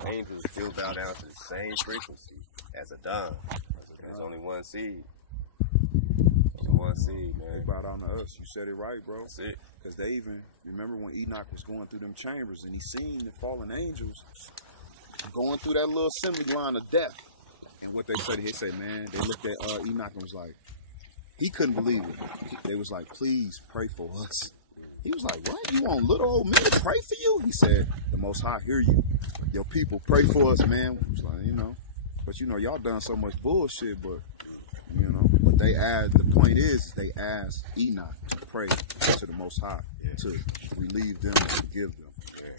Those angels still bow down to the same frequency as a dime. There's only one seed. Only one seed, man. They bow down to us. You said it right, bro. That's it. Because they even, remember when Enoch was going through them chambers and he seen the fallen angels going through that little assembly line of death. And what they said, man, they looked at Enoch and was like, he couldn't believe it. They was like, please pray for us. He was like, what? You want little old me to pray for you? He said, the Most High hear you. Your people pray for us, man. He was like, you know. But, you know, y'all done so much bullshit, but, you know. But they asked, the point is, they asked Enoch to pray to the Most High to relieve them and forgive them. Yeah,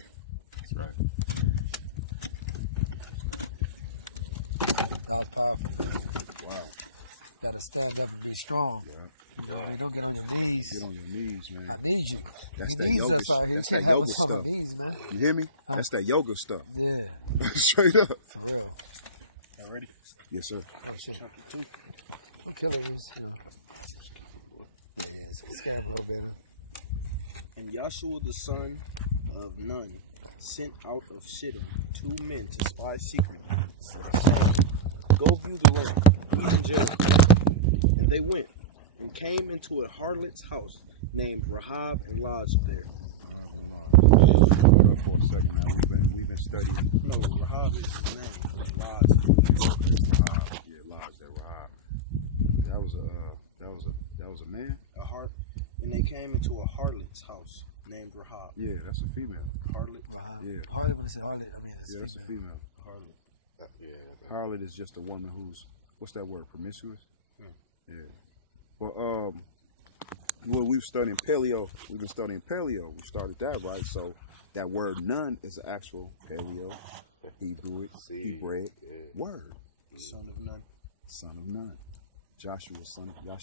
that's right. That was powerful. Wow. Gotta stand up and be strong. Yeah. You know, don't get on your knees. Get on your knees, man. I need you. That's He that needs yoga. us out here. That's He that can't have yoga us on stuff. our knees, man. You hear me? That's that yoga stuff. Yeah. Straight up. For real. Y'all ready? Yes, sir. Chunky too. I'm killing these, you know. Yeah, it's scary, bro, man. And Yeshua the son of Nun sent out of Shittim 2 men to spy secretly, saying, go view the land, even Jericho. And they went, and came into a harlot's house named Rahab, and lodged there. Hold up for a second now. We've been studying. No, Rahab is his name. Lodged. Rahab. Yeah, lodged at Rahab. That was a man. And they came into a harlot's house named Rahab. Yeah, that's a female. Harlot. Rahab. Yeah. Harlot, when I say harlot, I mean it's Yeah, that's a female. Harlot. Yeah. Harlot is just a woman who's, what's that word? Promiscuous. Yeah. Well, we've studying paleo. We've been studying paleo. We started that, right? So that word "nun" is an actual paleo Hebrew word. Son of Nun. Son of Nun. Joshua, son of Nun.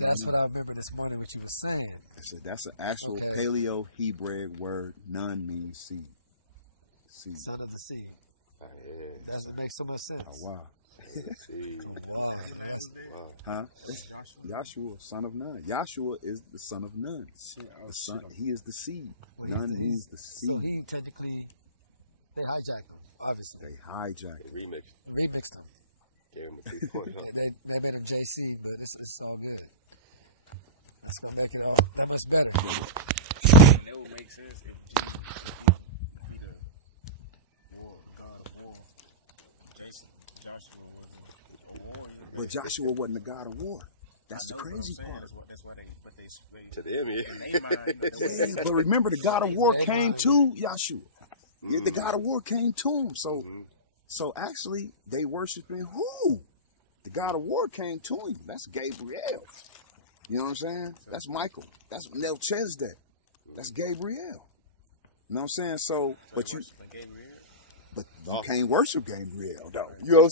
That's what I remember this morning, what you were saying. That's an actual paleo Hebrew word. Nun means seed. Seed. Son of the seed. Yeah. That makes so much sense. Oh, wow. Wow. Huh? Yeshua, son of Nun. Yeshua is the son of Nun. The son, he is the seed. Nun means the seed. So he technically, they hijacked him, obviously. They hijacked They him. Remixed him. Gave him a 3-point huh? They made him JC, but it's all good. That's gonna make it all that much better. That would make sense if Jesus be the God of war. Joshua was a warrior. But Joshua wasn't the God of war. That's the crazy part. That's why they To them, yeah. Yeah, but remember, the God of war came to Yeshua. Yeah, the God of war came to him. So actually, they worshiping who? The God of war came to him. That's Gabriel. You know what I'm saying? That's Michael. That's Melchizedek. That's Gabriel. You know what I'm saying? So, but you can't worship Gabriel, though. You know,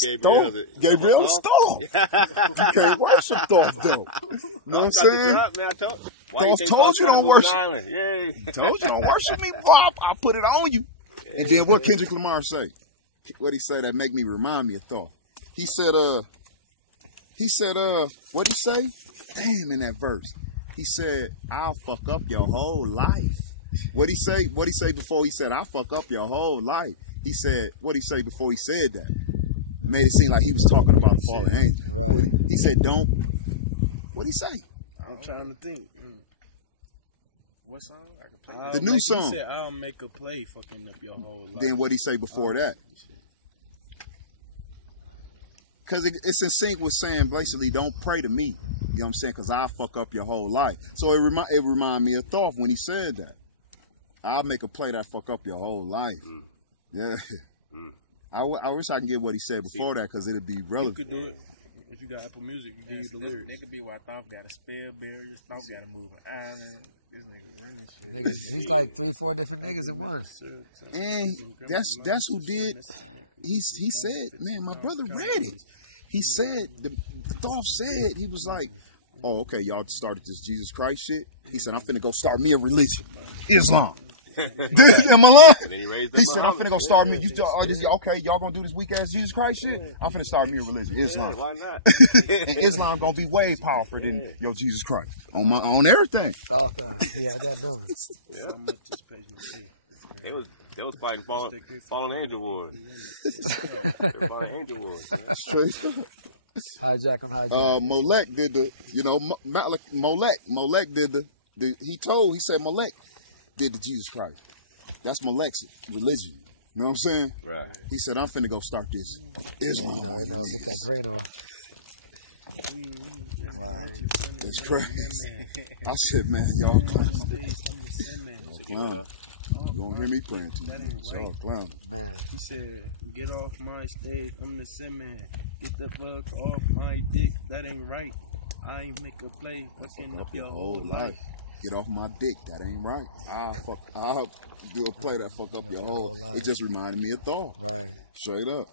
Gabriel the Storm. You can't worship Thoth, though. You know what I'm saying? Thoth told you don't worship. He told you don't worship me, Bob. I'll put it on you. And then what Kendrick Lamar say? What he say that make me remind me of Thoth? He said, what'd he say? Damn, in that verse. He said, I'll fuck up your whole life. What'd he say before he said, I'll fuck up your whole life? He said, what'd he say before he said that? Made it seem like he was talking about a fallen angel. He said, what'd he say? I'm trying to think. What song? I can play. The new song. He said, I'll make a play fucking up your whole life. Then what'd he say before that? Because it's in sync with saying, basically, don't pray to me. You know what I'm saying? Because I'll fuck up your whole life. So it remind me of Thoth when he said that. I'll make a play that fuck up your whole life. Yeah. I wish I can get what he said before that, because it'd be relevant. You could do it. If you got Apple Music, you can use the lyrics. That could be why Thoth got a spell barrier. Thoth got to move an island. This nigga running shit. He's like 3-4 different niggas at once. And that's who did. He said, man, my brother read it. He said, the Thoth said, he was like, oh, okay, y'all started this Jesus Christ shit. He said, I'm finna go start me a religion. Islam. Am I lying? He said, I'm finna go start me. Okay, y'all gonna do this weak ass Jesus Christ shit? I'm finna start me a religion. Islam. Why not? And Islam gonna be way powerful than your Jesus Christ. On everything. Yeah, I got those. It was They was fighting fallen angel wars. They were fighting angel wars, man. Straight up. Hijack him. Molech did the, you know, Molech did he said Molech did the Jesus Christ. That's Molech's religion. You know what I'm saying? Right. He said, I'm finna go start this Islam on you niggas. That's crazy. I said, man, y'all clowning. Y'all clowning. You gonna hear me praying to you. Y'all clowning. He said, get off my stage, I'm the sin man. Get the fuck off my dick, that ain't right. I ain't make a play, fucking up your whole life. Get off my dick, that ain't right. I'll do a play that fuck up your whole. It just reminded me of Thor. Straight up.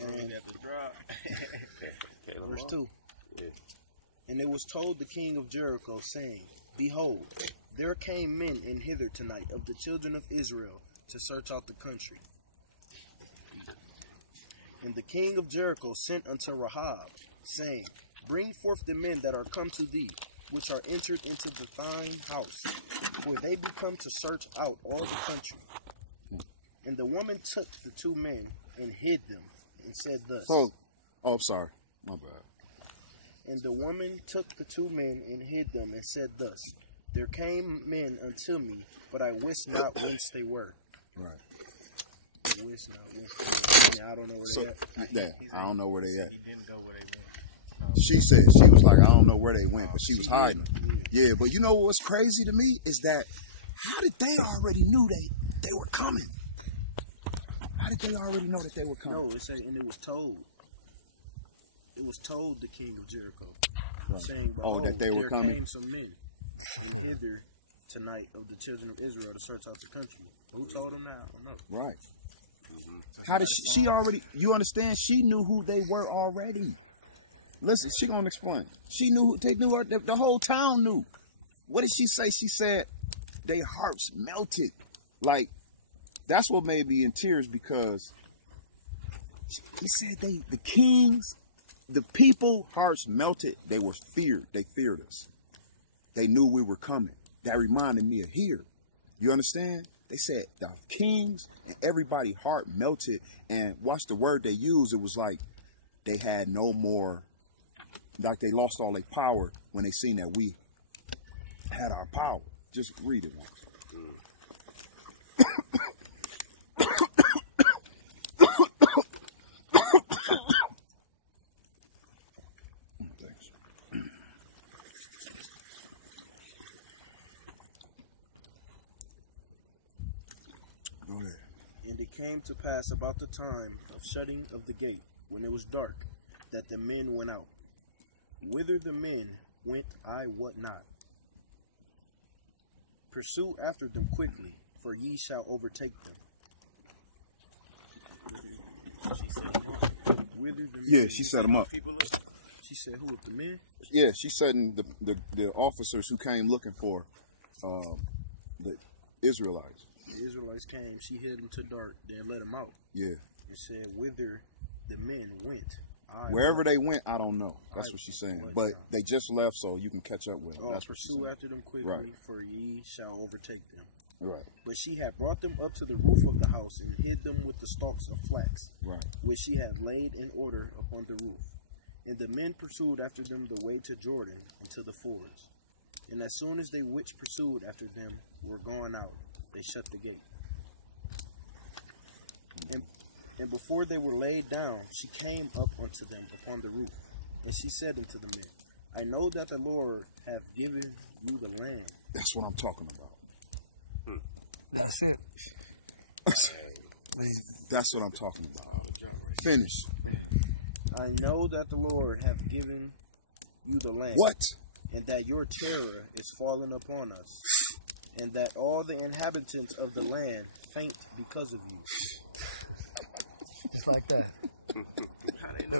And verse 2. And it was told the king of Jericho, saying, Behold, there came men in hither tonight of the children of Israel to search out the country. And the king of Jericho sent unto Rahab, saying, Bring forth the men that are come to thee, which are entered into thine house, for they be come to search out all the country. And the woman took the 2 men and hid them, and said thus. Oh, I'm sorry. My bad. And the woman took the 2 men and hid them, and said thus. There came men unto me, but I wist not whence they were. Right. I wist not whence they were. I don't know where they at. Yeah, I don't know where they at. He didn't go where they went. She said, she was like, I don't know where they went, but she was hiding. Yeah, but you know what's crazy to me is that how did they already knew they were coming? How did they already know that they were coming? No, it said, and it was told. It was told the king of Jericho, Right. saying, that they were there coming? came some men in hither tonight of the children of Israel to search out the country. Who told them that? I don't know. Right. How did she already, you understand? She knew who they were already. Listen, she gonna explain. She knew, they knew her, the whole town knew. What did she say? She said, their hearts melted. Like, that's what made me in tears, because he said the kings, the people, hearts melted. They were feared. They feared us. They knew we were coming. That reminded me of here. You understand? They said the kings and everybody heart melted. And watch the word they used. It was like they had no more, like they lost all their power when they seen that we had our power. Just read it once. And it came to pass about the time of shutting of the gate, when it was dark, that the men went out. Whither the men went, I wot not. Pursue after them quickly, for ye shall overtake them. Whither the men, Yeah, she set them up. she said, who with the men? Yeah, she setting the officers who came looking for the Israelites. The Israelites came, she hid them to dark, then let them out. Yeah. And said, whither the men went, I Wherever wot they went, I don't know. That's what she's saying. But they just left, so you can catch up with them. That's what she's pursue saying. after them quickly, Right. for ye shall overtake them. Right, But she had brought them up to the roof of the house, and hid them with the stalks of flax, right. which she had laid in order upon the roof. And the men pursued after them the way to Jordan, and to the fords. And as soon as they which pursued after them were gone out, they shut the gate. And before they were laid down, she came up unto them upon the roof. And she said unto the men, I know that the Lord hath given you the land. That's what I'm talking about. That's it. That's what I'm talking about. Finish. I know that the Lord hath given you the land. What? And that your terror is fallen upon us, and that all the inhabitants of the land faint because of you. Just like that.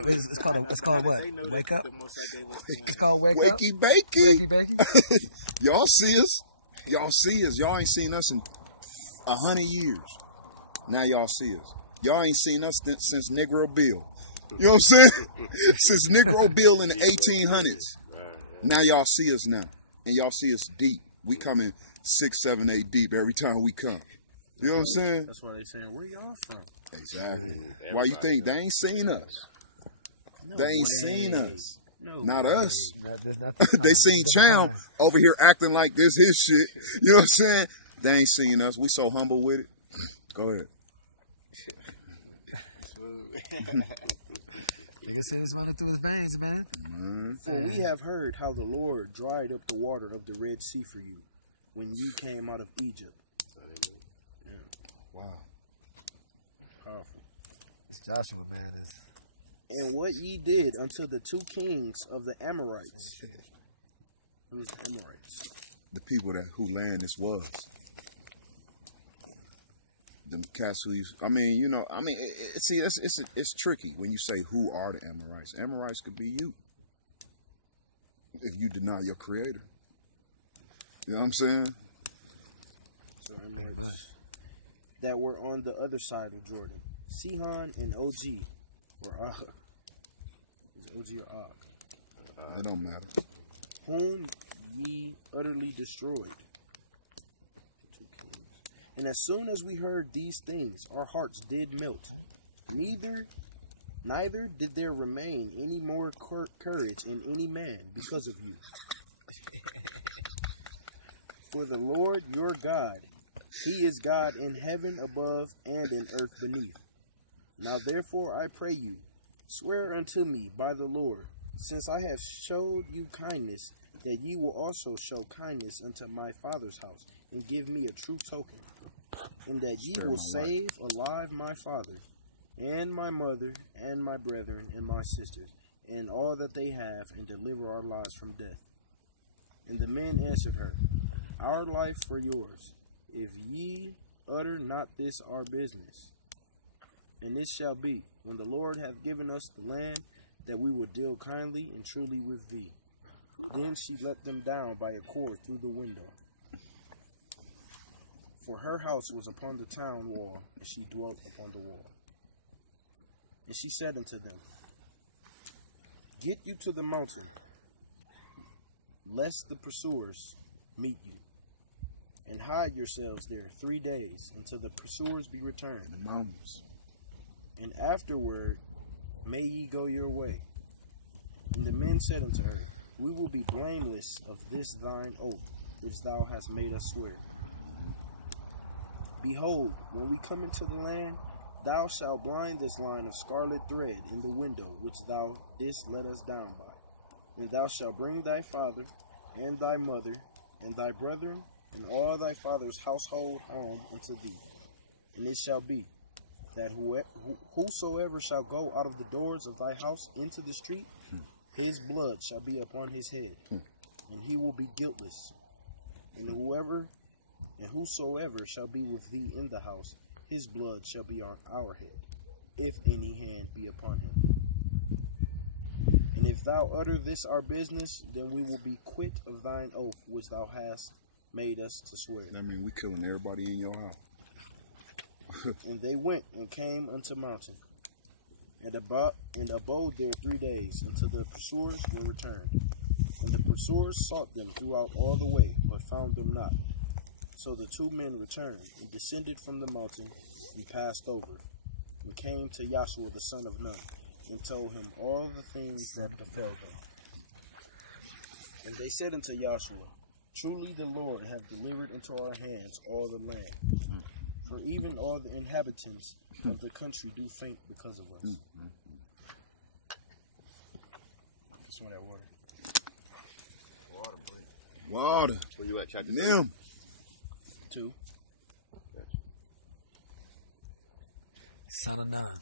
It's called what? Wake up? It's called wake up? Wakey bakey. Wakey bakey? Y'all see us. Y'all see us. Y'all ain't seen us in 100 years. Now y'all see us. Y'all ain't seen us since Negro Bill. You know what I'm saying? Since Negro Bill in the 1800s. Now y'all see us now. And y'all see us deep. We coming 6, 7, 8 deep every time we come. You know what I'm saying? That's why they saying, where y'all from? Exactly. Why you think they ain't seen us? No They ain't way. seen us. No Not way. us. Not this They seen Cham over here acting like this his shit. You know what I'm saying? They ain't seen us. We so humble with it. Go ahead. Nigga said it's running through his veins, man. For we have heard how the Lord dried up the water of the Red Sea for you when you came out of Egypt. Wow. Powerful. It's Joshua, man. And what ye did unto the 2 kings of the Amorites. Who's the Amorites? The people who land this was. Them cats who used, see, it's tricky when you say who are the Amorites. Amorites could be you if you deny your creator. You know what I'm saying? So Amorites that were on the other side of Jordan. Sihon and Og or Og. Is it Og or Og? It don't matter. Whom ye utterly destroyed. And as soon as we heard these things, our hearts did melt. Neither did there remain any more courage in any man because of you. For the Lord your God, he is God in heaven above and in earth beneath. Now therefore I pray you, swear unto me by the Lord, since I have showed you kindness, that ye will also show kindness unto my father's house, and give me a true token, and that ye will save alive my father, and my mother, and my brethren, and my sisters, and all that they have, and deliver our lives from death. And the men answered her, our life for yours, if ye utter not this our business. And it shall be, when the Lord hath given us the land, that we will deal kindly and truly with thee. Then she let them down by a cord through the window. For her house was upon the town wall, and she dwelt upon the wall. And she said unto them, get you to the mountain, lest the pursuers meet you, and hide yourselves there 3 days, until the pursuers be returned. The mountains. And afterward may ye go your way. And the men said unto her, we will be blameless of this thine oath, which thou hast made us swear. Behold, when we come into the land, thou shalt blind this line of scarlet thread in the window which thou didst let us down by. And thou shalt bring thy father, and thy mother, and thy brethren, and all thy father's household home unto thee. And it shall be, that whosoever shall go out of the doors of thy house into the street, his blood shall be upon his head, and he will be guiltless. And whosoever shall be with thee in the house, his blood shall be on our head, if any hand be upon him. And if thou utter this our business, then we will be quit of thine oath which thou hast made us to swear. That means we killing everybody in your house. And they went and came unto mountain, and abode there 3 days, until the pursuers were returned. And the pursuers sought them throughout all the way, but found them not. So the 2 men returned, and descended from the mountain, and passed over, and came to Yeshua the son of Nun, and told him all the things that befell them. And they said unto Yeshua, truly the Lord hath delivered into our hands all the land. For even all the inhabitants of the country do faint because of us. Just want that water. Water, please. Water. Where you at, chapter Them. 2. Son of Nun.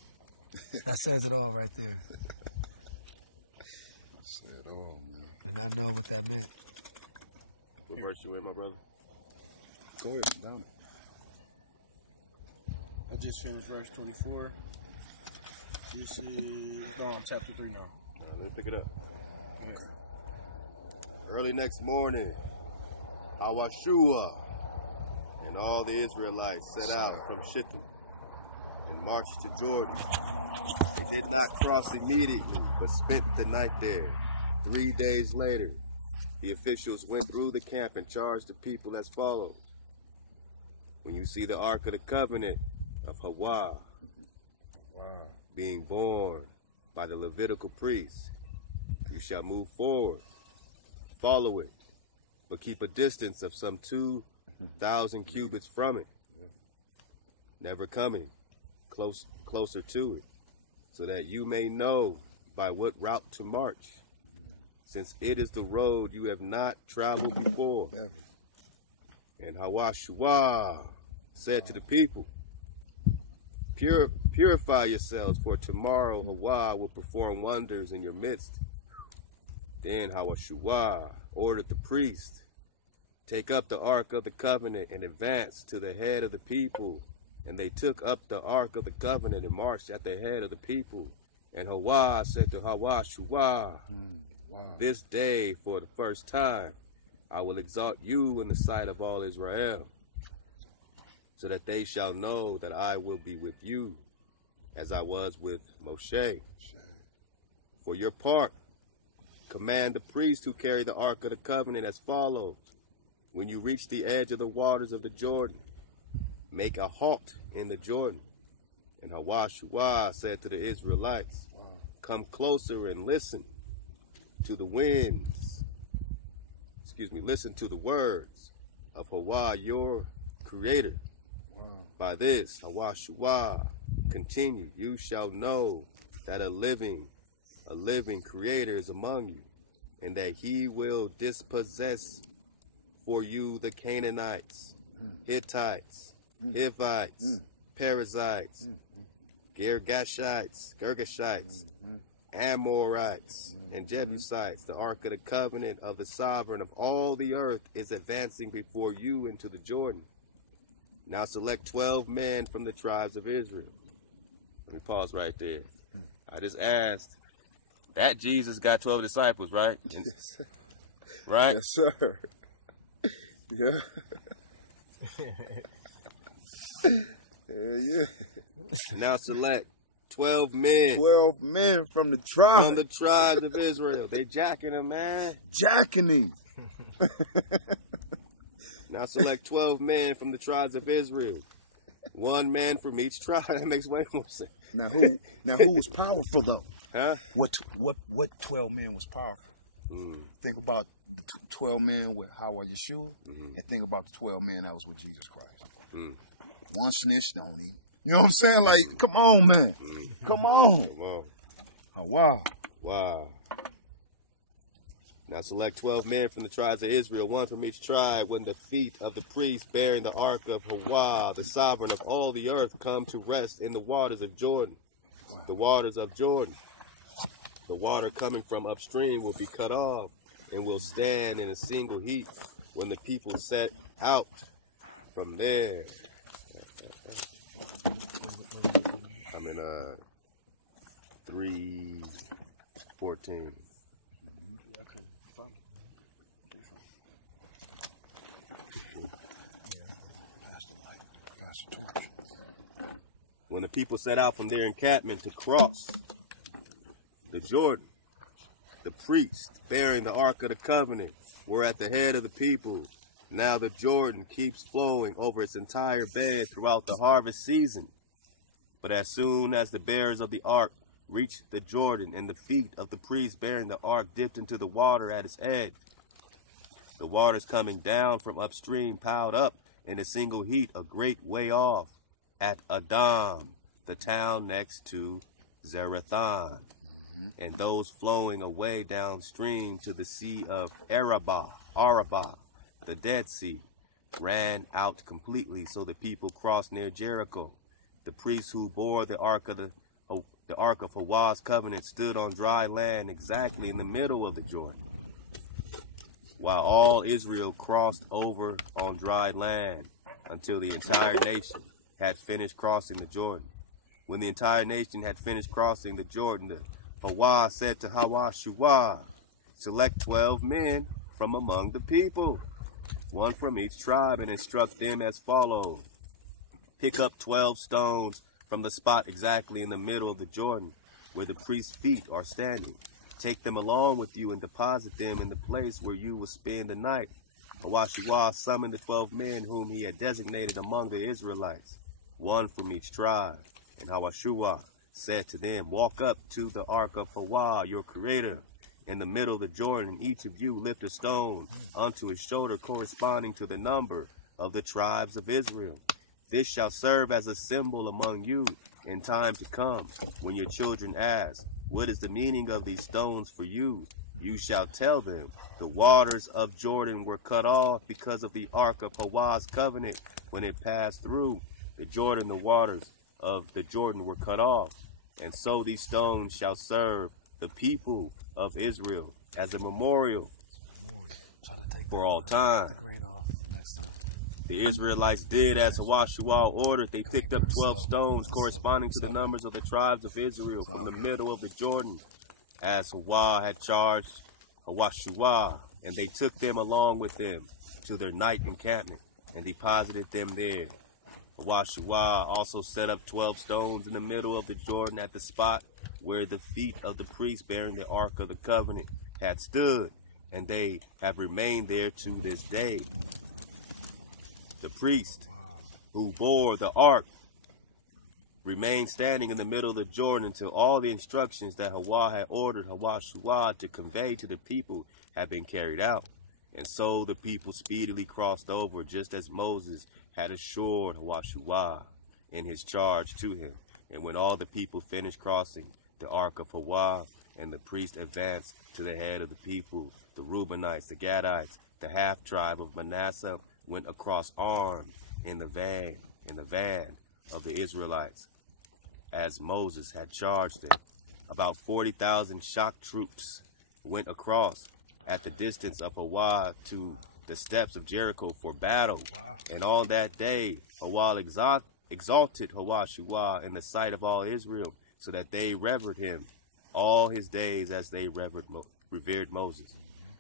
That says it all right there. Say it all, man. And I know what that meant. What verse you in, my brother? Go ahead, down it. I just finished verse 24. This is chapter 3 now. Let's pick it up. Go ahead. Early next morning, Hawashua and all the Israelites set out from Shittim and marched to Jordan. They did not cross immediately, but spent the night there. 3 days later, The officials went through the camp and charged the people as follows. When you see the Ark of the Covenant of Hawashua being borne by the Levitical priests, you shall move forward, follow it, but keep a distance of some 2,000 cubits from it, never coming closer to it, so that you may know by what route to march, since it is the road you have not traveled before. And Hawashua said to the people, Purify yourselves, for tomorrow Hawah will perform wonders in your midst. Then Hawashua ordered the priest, Take up the Ark of the Covenant and advance to the head of the people. And they took up the Ark of the Covenant and marched at the head of the people. And Hawah said to Hawashua, This day, for the first time, I will exalt you in the sight of all Israel, so that they shall know that I will be with you, as I was with Moshe. For your part, command the priests who carry the Ark of the Covenant as follows. When you reach the edge of the waters of the Jordan, make a halt in the Jordan. And Hawashua said to the Israelites, Come closer and listen to the winds. Listen to the words of Hawah, your creator. By this, Hawashua continued, you shall know that a living creator is among you, and that he will dispossess for you the Canaanites, Hittites, Hivites, Perizzites, Girgashites, Amorites, and Jebusites. The Ark of the Covenant of the Sovereign of all the earth is advancing before you into the Jordan. Now select 12 men from the tribes of Israel. Let me pause right there. I just asked, that Jesus got 12 disciples, right? Right? Yes, sir. Yeah. Yeah. Now select 12 men. 12 men from the tribe. From the tribes of Israel. They jacking him, man. Jacking him. Now select 12 men from the tribes of Israel. 1 man from each tribe. That makes way more sense. Now who was powerful though? Huh? What 12 men was powerful? Think about the 12 men with Yeshua, and think about the 12 men that was with Jesus Christ. One snitched on him. You know what I'm saying? Like, come on, man. Come on. Come on. Oh, wow. Wow. Now select 12 men from the tribes of Israel, 1 from each tribe, when the feet of the priest bearing the Ark of Hawah, the sovereign of all the earth, come to rest in the waters of Jordan. The waters of Jordan. The water coming from upstream will be cut off and will stand in a single heap when the people set out from there. I'm in 3:14. When the people set out from their encampment to cross the Jordan, the priests bearing the Ark of the Covenant were at the head of the people. Now the Jordan keeps flowing over its entire bed throughout the harvest season. But as soon as the bearers of the Ark reached the Jordan and the feet of the priest bearing the Ark dipped into the water at its edge, the waters coming down from upstream piled up in a single heat a great way off at Adam, the town next to Zarethan, and those flowing away downstream to the sea of Arabah, the Dead Sea, ran out completely, so the people crossed near Jericho. The priests who bore the Ark of Hawah's covenant stood on dry land exactly in the middle of the Jordan, while all Israel crossed over on dry land until the entire nation had finished crossing the Jordan. When the entire nation had finished crossing the Jordan, the Hawah said to Hawashua, select 12 men from among the people, 1 from each tribe, and instruct them as follows. Pick up 12 stones from the spot exactly in the middle of the Jordan, where the priest's feet are standing. Take them along with you and deposit them in the place where you will spend the night. Hawashua summoned the 12 men whom he had designated among the Israelites, one from each tribe. And Hawashua said to them, walk up to the ark of PowWow, your creator, in the middle of the Jordan, and each of you lift a stone unto his shoulder corresponding to the number of the tribes of Israel. This shall serve as a symbol among you in time to come. When your children ask, what is the meaning of these stones for you? You shall tell them, the waters of Jordan were cut off because of the ark of PowWow's covenant. When it passed through the Jordan, the waters of the Jordan were cut off. And so these stones shall serve the people of Israel as a memorial for all time. The Israelites did as Hawashua ordered. They picked up 12 stones corresponding to the numbers of the tribes of Israel from the middle of the Jordan, as PowWow had charged Hawashua, and they took them along with them to their night encampment and deposited them there. Hawashua also set up 12 stones in the middle of the Jordan at the spot where the feet of the priests bearing the Ark of the Covenant had stood, and they have remained there to this day. The priest who bore the ark remained standing in the middle of the Jordan until all the instructions that PowWow had ordered Hawashua to convey to the people had been carried out. And so the people speedily crossed over, just as Moses had assured Hawashua in his charge to him. And when all the people finished crossing the ark of PowWow, and the priest advanced to the head of the people, the Reubenites, the Gadites, the half-tribe of Manasseh, went across armed in the van of the Israelites, as Moses had charged them. About 40,000 shock troops went across at the distance of PowWow to the steps of Jericho for battle. And on that day, PowWow exalted Hawashua in the sight of all Israel, so that they revered him all his days as they revered Moses.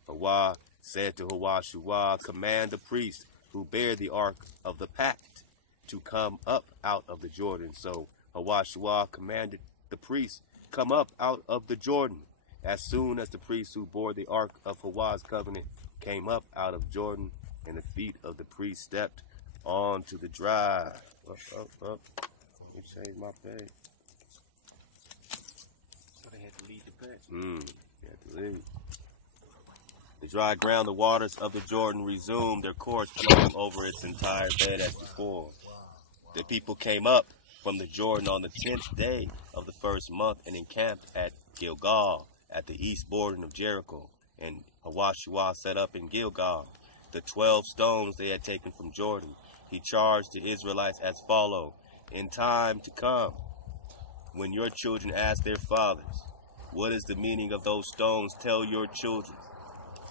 PowWow said to Hawashua, command the priest who bear the ark of the pact to come up out of the Jordan. So Hawashua commanded the priests come up out of the Jordan. As soon as the priests who bore the ark of PowWow's covenant came up out of Jordan, and the feet of the priest stepped onto the drive. Up. Let me change my page. So they had to lead the pack. You had to lead. The dry ground, the waters of the Jordan resumed their course, flowing over its entire bed as before. The people came up from the Jordan on the 10th day of the first month and encamped at Gilgal, at the east border of Jericho. And Hawashua set up in Gilgal the 12 stones they had taken from Jordan. He charged the Israelites as follows: in time to come, when your children ask their fathers, what is the meaning of those stones? Tell your children.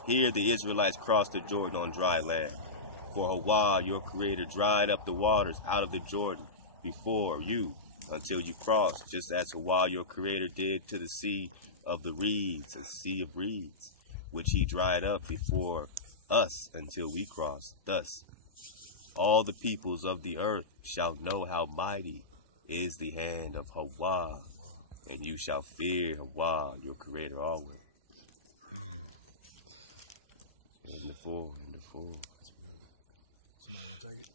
Here the Israelites crossed the Jordan on dry land. For PowWow, your creator, dried up the waters out of the Jordan before you until you crossed, just as PowWow, your creator, did to the sea of the reeds, the sea of reeds, which he dried up before us until we crossed. Thus, all the peoples of the earth shall know how mighty is the hand of PowWow, and you shall fear PowWow, your creator, always. In the four. You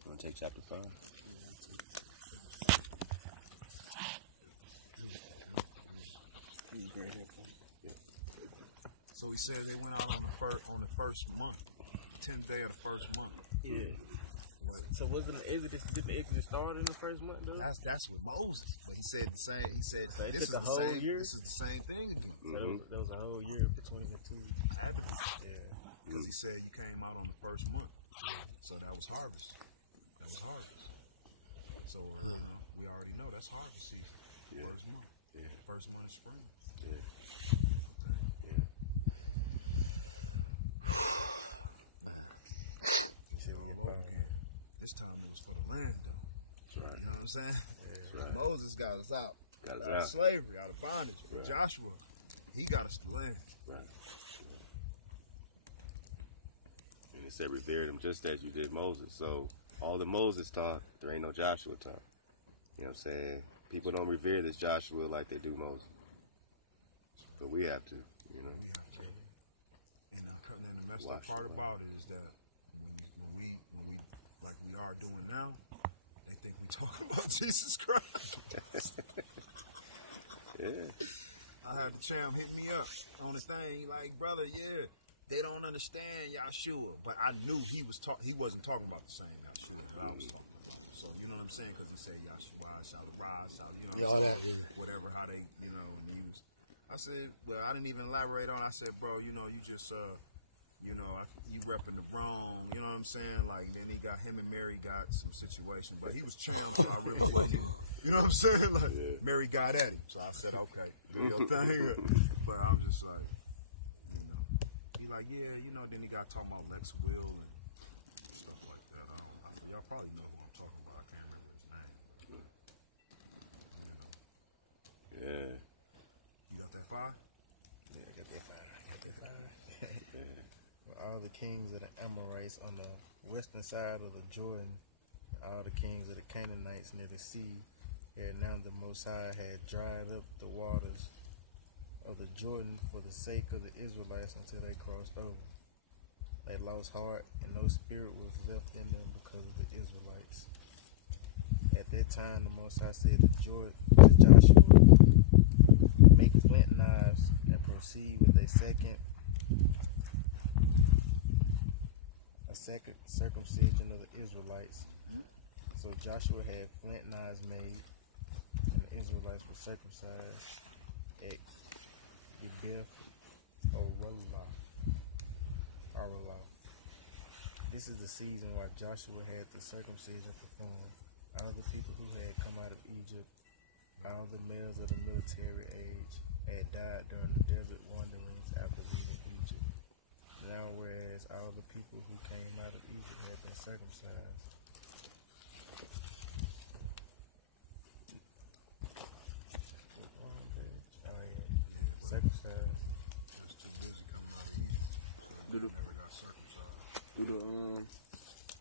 want to take chapter 5? So he said they went out on the first month, 10th day of the first month. Yeah. So didn't the Exodus start in the first month, though? That's with Moses. But he said the same. He said so it this took is a whole same, year. This is the same thing again. So there was a whole year between the two. Yeah. Because he said you came out on the first month. So that was harvest. So we already know that's harvest season. Yeah. First month. Yeah. First month is spring. Yeah. This time it was for the land, though. That's right. You know what I'm saying? Yeah. That's right. Moses got us out. Got us out of out. slavery, out of bondage. But Right. Joshua, he got us the land. Right. And it said revere them just as you did Moses. So all that Moses taught, there ain't no Joshua taught. You know what I'm saying? People don't revere this Joshua like they do Moses. But we have to. You know. And the messed up part about it is that when we like we are doing now, they think we talking about Jesus Christ. Yeah. I had the champ hit me up on the thing. He like, brother, yeah, they don't understand Yeshua, but I knew he wasn't talking about the same Yeshua that I was talking about. So you know what I'm saying? Because he said Yeshua, Shalabah, you know what I'm saying? Whatever, how they, you know, and he was. I said, well, I didn't even elaborate on it. I said, bro, you know, you just, you know, you repping the wrong, you know what I'm saying? Like, then he got, him and Mary got some situation, but he was champ, so I really wasn't, you know what I'm saying? Like, Mary got at him, so I said, okay, do your thing. But I'm just like, you know, he like, yeah, you know, then he got talking about Lex Will and stuff like that. Y'all probably know who I'm talking about. I can't remember his name. Yeah. You got that fire? Yeah, I got that fire. All the kings of the Amorites on the western side of the Jordan, all the kings of the Canaanites near the sea, and now the Most High had dried up the waters of the Jordan for the sake of the Israelites until they crossed over. They lost heart, and no spirit was left in them because of the Israelites. At that time, the Most High said to Joshua, make flint knives and proceed with a second circumcision of the Israelites. So Joshua had flint knives made, and the Israelites were circumcised at Gibeath Arlah. This is the season where Joshua had the circumcision performed. All the people who had come out of Egypt, all the males of the military age, had died during the desert wanderings after leaving Egypt. Now, whereas all the people who came out of Egypt had been circumcised. Circumcised.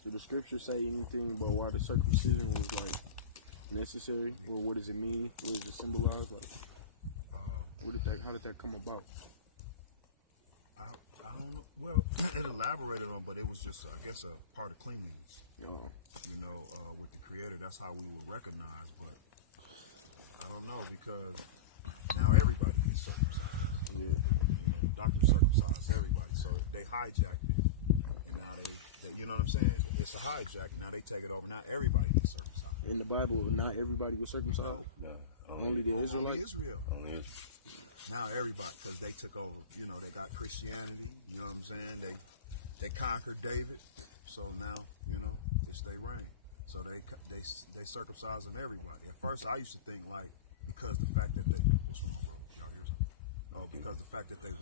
Do the scripture say anything about why the circumcision was like necessary, or what does it mean? What does it symbolize? Like, how did that come about? I don't know. Well, it elaborated on, but it was just, I guess, a part of cleanliness. You know, with the Creator, that's how we were recognized. But I don't know, because now everybody gets circumcised. Yeah. Doctors circumcise everybody, so they hijacked it. And now they, you know what I'm saying? It's a hijack. Now they take it over. Now everybody gets circumcised. In the Bible, not everybody was circumcised. No, only the Israelites. Only Israel. Now everybody, because they took over. You know, they got Christianity. You know what I'm saying? They conquered David. So now, you know, it's their reign. So they circumcising everybody. At first, I used to think like because the fact that they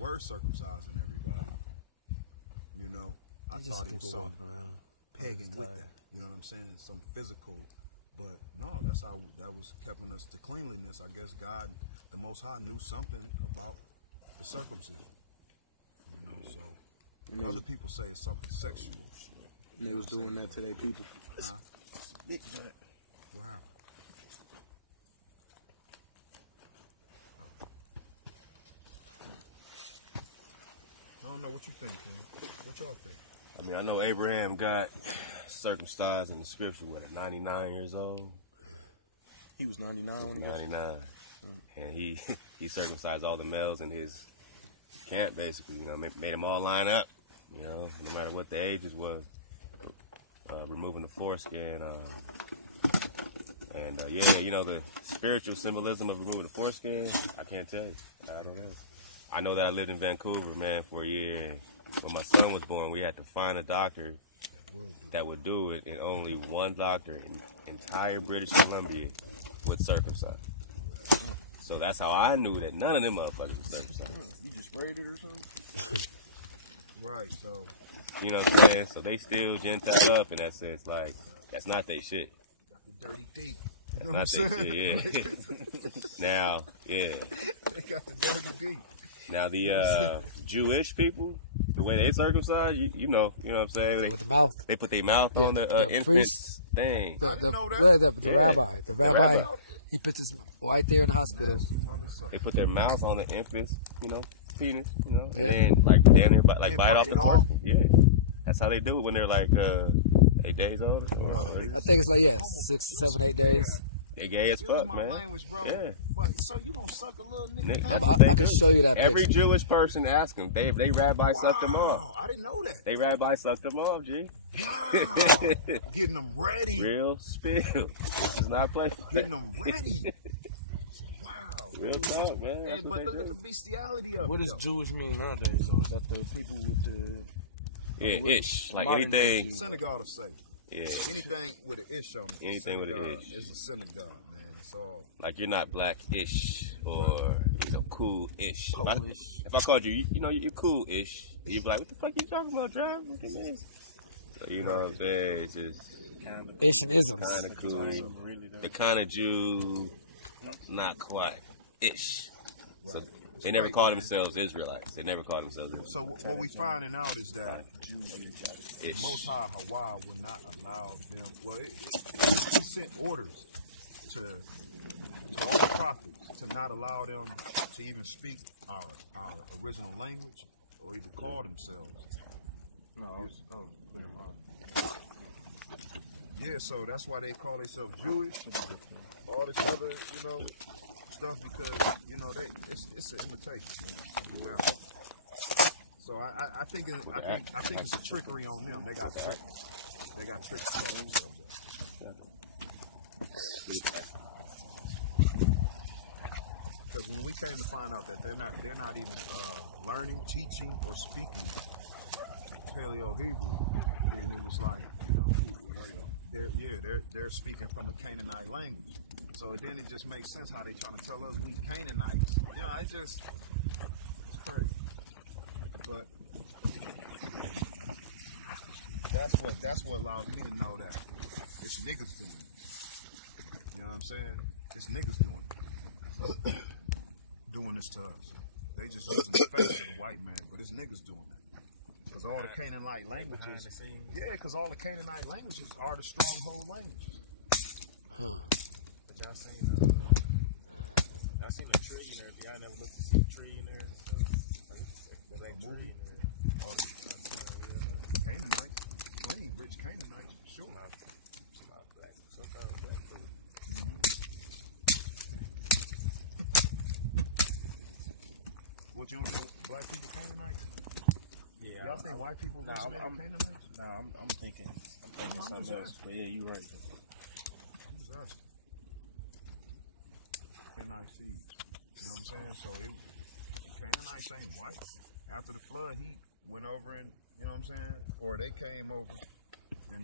were circumcising everybody. You know, I thought it was some pagan with that. You know what I'm saying? Some physical. But no, that's how that was keeping us to cleanliness. I guess God, the Most High, knew something about the circumcision. So other people say something sexual. And they was doing that to their people. Big fat. I don't know what you think, man. What y'all think? I mean, I know Abraham got circumcised in the scripture, what, at 99 years old? He was 99 when he 99. And he circumcised all the males in his camp, basically. You know, made them all line up, you know, no matter what the ages was. Removing the foreskin. Yeah, you know, the spiritual symbolism of removing the foreskin, I can't tell you. I don't know. I know that I lived in Vancouver, man, for a year. And when my son was born, we had to find a doctor that would do it, and only one doctor in entire British Columbia would circumcise. So that's how I knew that none of them motherfuckers were circumcised. You just sprayed it or something? Right, so. You know what I'm saying? So they still Gentile up in that sense. Like, that's not their shit. Dirty deep. That's not their shit, yeah. Now, yeah. They got the dirty deep. Now the Jewish people, the way they circumcise, you know what I'm saying? They put their mouth on the infant's thing. I didn't know that. The rabbi. The rabbi. He puts his right there in the hospital. They put their mouth on the infant's, penis, and then like down there, like bite off the portion. Yeah, that's how they do it when they're like 8 days old. I think it's like 6, 7, 8 days. They gay as fuck, man. Yeah. So you gonna suck a little nigga? That's what they do. Show you that Every Jewish person ask them. They rabbi sucked them off. I didn't know that. They rabbi sucked them off, G. Getting them ready. Real spill. This is not playful. Getting them ready. Real talk, man. That's what they do. What does Jewish mean nowadays, though? Is that the people with the... Yeah, ish. Like anything. Synagogue to say. Yeah. Anything with an ish on it. Anything with an ish. It's a synagogue, man. So, like you're not black-ish or, cool-ish. If I called you, you're cool-ish. You'd be like, what the fuck you talking about, John? Look at me. So, you know what I'm saying? It's just kind of cool. The kind of Jew, not quite ish. So they never call themselves Israelites. They never call themselves Israelites. So what we finding out is that ish. Most High Hawaii would not allow them. Well, it sent orders to all the prophets to not allow them to even speak our original language or even call themselves. Yeah, so that's why they call themselves Jewish. All this other, stuff because it's an imitation. Yeah. So I think it's a trickery on them. They got tricked on themselves. Because when we came to find out that they're not even learning, teaching, or speaking Paleo Hebrew, it was like they're speaking from the Canaanite language. So then it just makes sense how they trying to tell us we Canaanites. It's crazy. But that's what allows me to know that it's niggas doing it. You know what I'm saying? It's niggas doing this to us. They just using the face of the white man, but it's niggas doing it. Because all the Canaanite languages, because all the Canaanite languages are the stronghold languages. But y'all seen a tree in there. Y'all never looked to see a tree in there and stuff? There's like a tree in there. Canaanites. Plenty rich Canaanites, for sure. Some black, some kind of black food. What you know? Black people Canaanites? Yeah. Y'all think white people Canaanites? I'm thinking something else. But yeah, you're right. After the flood, he went over and, or they came over, and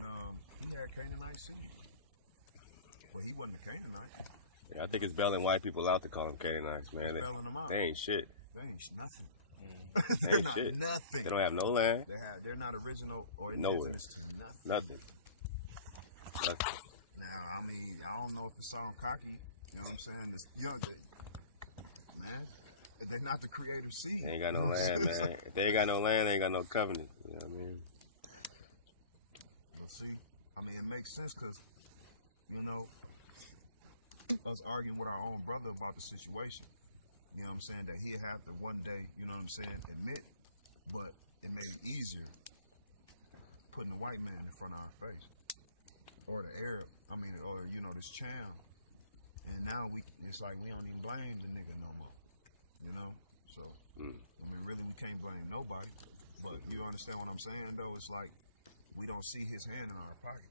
he had Canaanite seed. But he wasn't a Canaanite. Yeah, I think it's bailing white people out to call them Canaanites, man. They ain't shit. They ain't nothing. They ain't shit. Nothing. They don't have no land. They're not original or nowhere. Nothing. Now, I don't know if it sounds cocky. You know what I'm saying? It's younger. They're not the creator seed. They ain't got no land, man. If they ain't got no land, they ain't got no covenant. You know what I mean? Well, see, it makes sense because, us arguing with our own brother about the situation, you know what I'm saying, that he'd have to one day, admit, but it made it easier putting the white man in front of our face. Or the Arab, or, this Cham. And now it's like we don't even blame the nigga no more. So, really we can't blame nobody, but you understand what I'm saying, though? It's like we don't see his hand in our pocket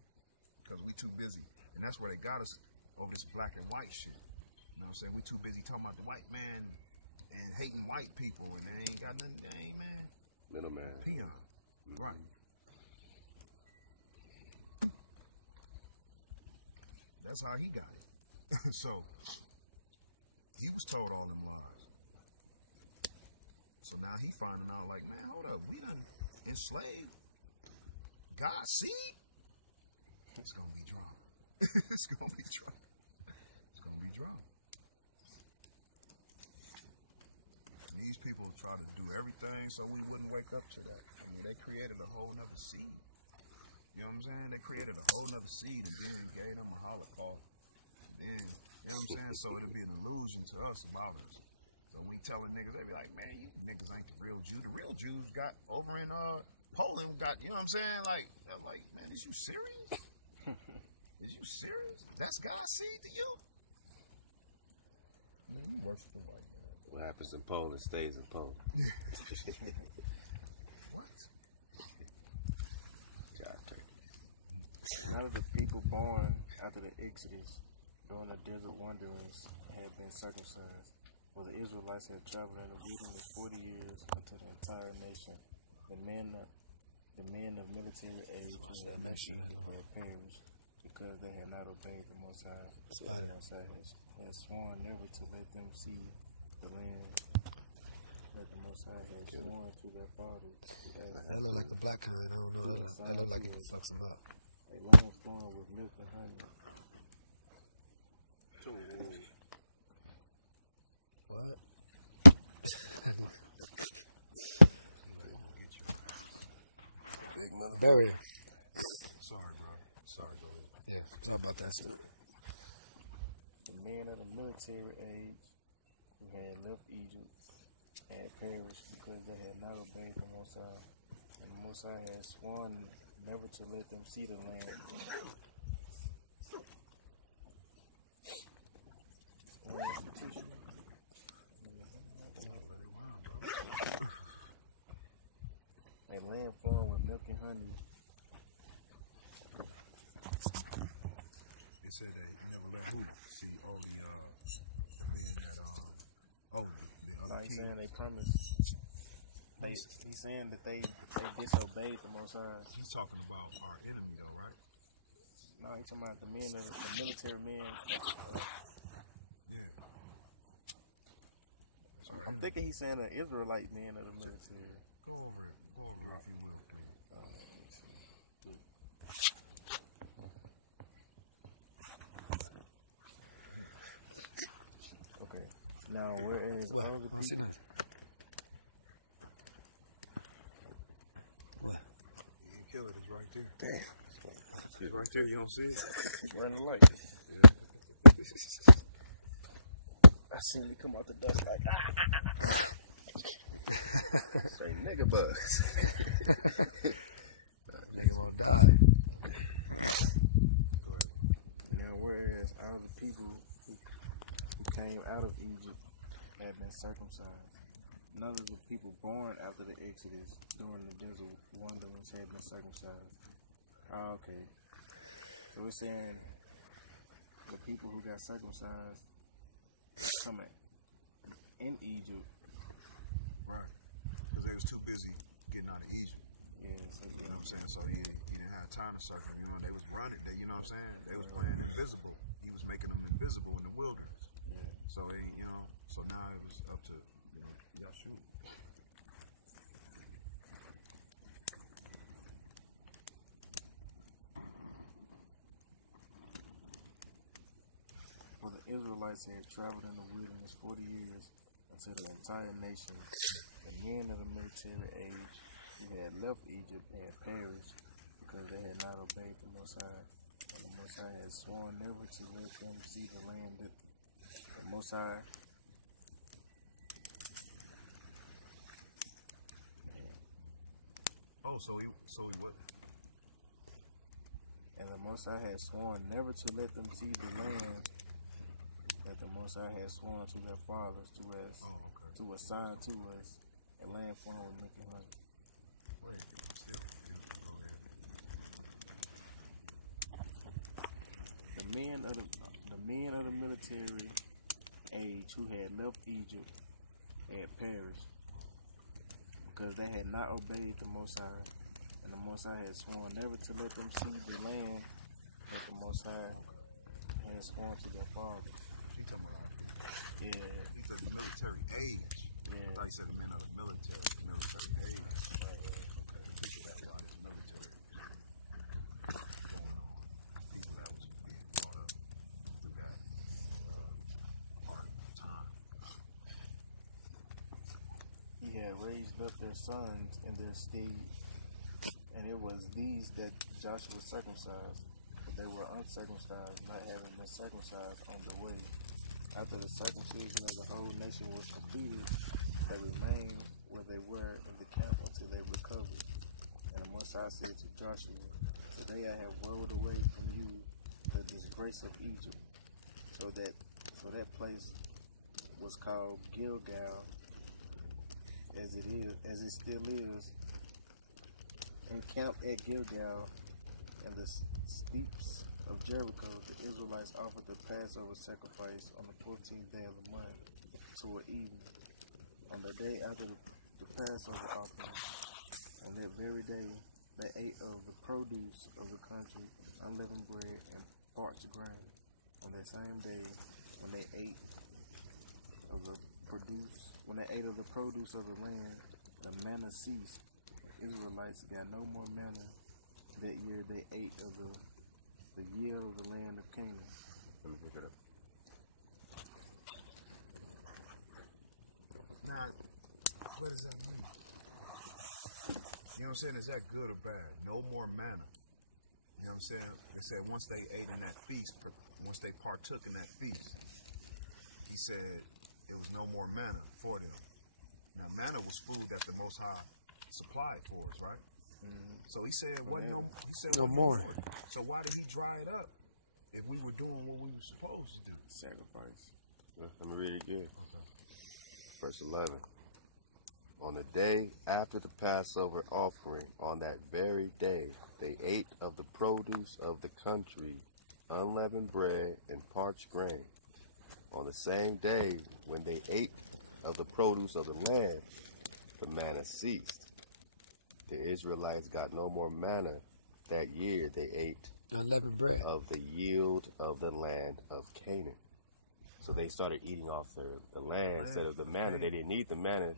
because we too busy, and that's where they got us over this black and white shit. You know what I'm saying? We too busy talking about the white man and hating white people, and they ain't got nothing, man. Middleman. Peon. Right. That's how he got it. So, he was told all them lies. So now he finding out like, man, hold up, we done enslaved God's seed? It's gonna be drama. It's gonna be drama. It's gonna be drama. These people try to do everything so we wouldn't wake up to that. They created a whole nother seed. You know what I'm saying? They created a whole nother seed and then gave them a holocaust. Then, you know what I'm saying? So it'll be an illusion to us about us. So when we telling niggas, they be like, man, you niggas ain't the real Jew. The real Jews got over in Poland got, you know what I'm saying? Like, I'm like, man, is you serious? Is you serious? That's God's seed to you? What happens in Poland stays in Poland. None of the people born after the Exodus during the desert wanderings had been circumcised, for the Israelites had traveled in the wilderness 40 years until the entire nation. The men of military age who had left Egypt had perished because they had not obeyed the Most High. The Most High had sworn never to let them see the land that the Most High had sworn to their fathers. That look like the black kind. I don't know. That look like what the fuck's about. A lamb flowing with milk and honey. What? Big mother barrier. Sorry, bro. Sorry, bro. Yeah, talk about that stuff. The men of the military age who had left Egypt had perished because they had not obeyed the Most High. And the Most High had sworn never to let them see the land. A land flowing with milk and honey. They said they never let who see all the men that Like he's saying they promised. He's saying that they disobeyed the Most High. He's talking about our enemy, though, right? No, he's talking about the men of the military men. Yeah. I'm thinking he's saying the Israelite men of the military. Go over it. Go over it if you will. Okay. Now, whereas all the people. Kill it, it's right there. Damn. It's right there, you don't see it? It's running the light. I seen it come out the dust like, Say nigga buzz. Nigga won't die. now whereas all the people who came out of Egypt had been circumcised, none of the people born after the Exodus during the desert wanderings had been circumcised. Oh, okay. So it's saying the people who got circumcised coming in Egypt. Right. Because they was too busy getting out of Egypt. Yeah, so You know what I'm saying? So he didn't have time to circle. You know, they was running. You know what I'm saying? They was playing invisible. He was making them invisible in the wilderness. yeah. So they, you know, so now it was up to Yeshua. For the Israelites had traveled in the wilderness 40 years until the entire nation, the men of the military age who had left Egypt had perished because they had not obeyed the Most High. And the Most High had sworn never to let them see the land that the Most High Oh, so he wasn't. and the Most High had sworn never to let them see the land that the Most High had sworn to their fathers to us, to assign to us a land flowing with milk and honey. The men of the military age who had left Egypt had perished because they had not obeyed the Most High, and the Most High had sworn never to let them see the land that the Most High had sworn to their fathers. He talking about Yeah, he said the military age. yeah. I thought he said the men of the military age. Right, That's why it's military. People that was being brought up through that part of time. He had raised up their sons in their stead, and it was these that Joshua circumcised, but they were uncircumcised, not having been circumcised on the way, After the circumcision of the whole nation was completed, they remained where they were in the camp until they recovered. And the Most High said to Joshua, "Today I have rolled away from you the disgrace of Egypt." So that place was called Gilgal, as it still is. Encamped at Gilgal and the steeps of Jericho, the Israelites offered the Passover sacrifice on the 14th day of the month toward evening. On the day after the Passover offering, on that very day, they ate of the produce of the country, unleavened bread and parched grain. On that same day, when they ate of the produce of the land, the manna ceased. Israelites got no more manna that year. They ate of the yield of the land of Canaan. Let me pick it up. Now, what does that mean? You know what I'm saying? Is that good or bad? No more manna. You know what I'm saying? They said once they ate in that feast, once they partook in that feast, he said it was no more manna for them. Now, manna was food that the Most High supplied for us, right? Mm-hmm. So he said, no more. So why did he dry it up if we were doing what we were supposed to do? Sacrifice. Let me read it again. Verse 11. On the day after the Passover offering, on that very day, they ate of the produce of the country, unleavened bread and parched grain. On the same day, when they ate of the produce of the land, the manna ceased. The Israelites got no more manna that year. They ate unleavened bread of the yield of the land of Canaan. So they started eating off the land instead of the manna. They didn't need the manna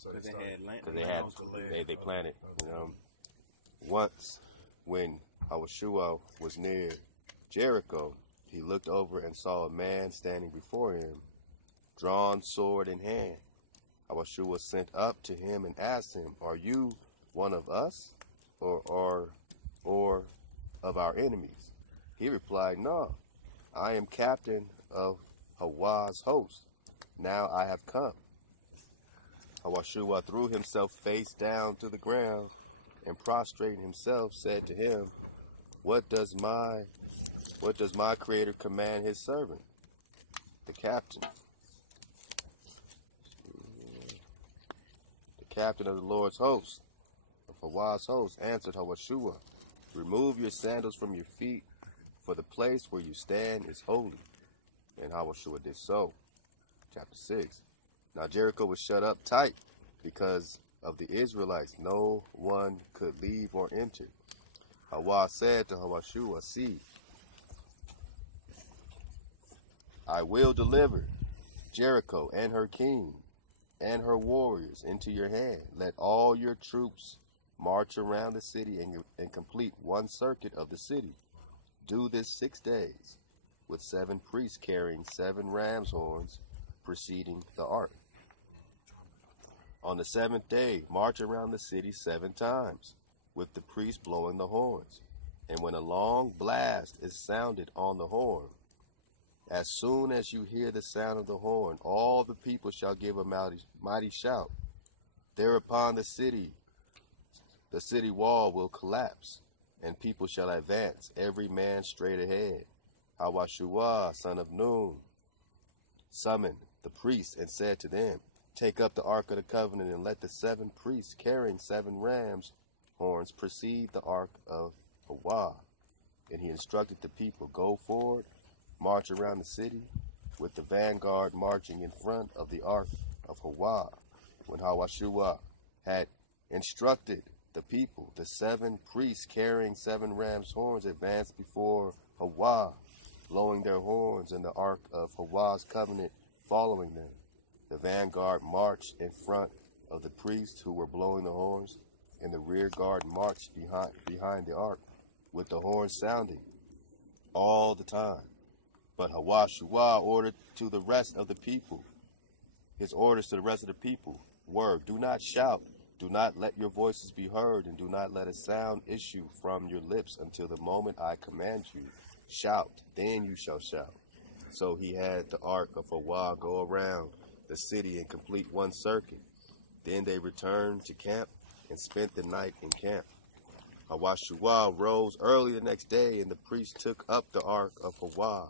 because they had land. Because they planted. Once, when Hawashua was near Jericho, he looked over and saw a man standing before him, drawn sword in hand. Hawashua sent up to him and asked him, "Are you one of us, or of our enemies?" He replied, "No, I am captain of Hawash's host. Now I have come." Hawashua threw himself face down to the ground and prostrating himself said to him, What does my Creator command his servant?" The captain of the Lord's host, of Hawash's host, answered Hawashua, "Remove your sandals from your feet, for the place where you stand is holy." And Hawashua did so. Chapter 6. Now Jericho was shut up tight because of the Israelites. No one could leave or enter. Hawash said to Hawashua, "See, I will deliver Jericho and her king and her warriors into your hand. Let all your troops march around the city and complete one circuit of the city. Do this 6 days, with 7 priests carrying 7 ram's horns preceding the ark. On the 7th day, march around the city 7 times, with the priests blowing the horns. And when a long blast is sounded on the horn, as soon as you hear the sound of the horn, all the people shall give a mighty shout. Thereupon the city wall will collapse, and people shall advance, every man straight ahead. Hawashua, son of Nun, summoned the priests and said to them, Take up the ark of the covenant and let the 7 priests carrying 7 rams' horns precede the ark of Hawa. And he instructed the people, Go forward, march around the city, with the vanguard marching in front of the ark of Hawa. When Hawashua had instructed the people, the 7 priests carrying 7 rams' horns advanced before Hawa, blowing their horns, and the ark of Hawa's covenant following them. The vanguard marched in front of the priests who were blowing the horns, and the rear guard marched behind the ark, with the horns sounding all the time. But Hawashua ordered to the rest of the people, his orders to the rest of the people were, Do not shout, do not let your voices be heard, and do not let a sound issue from your lips until the moment I command you. Shout, then you shall shout. So he had the ark of Hawashua go around the city and complete one circuit. Then they returned to camp and spent the night in camp. Hawashua rose early the next day, and the priests took up the ark of Hawashua,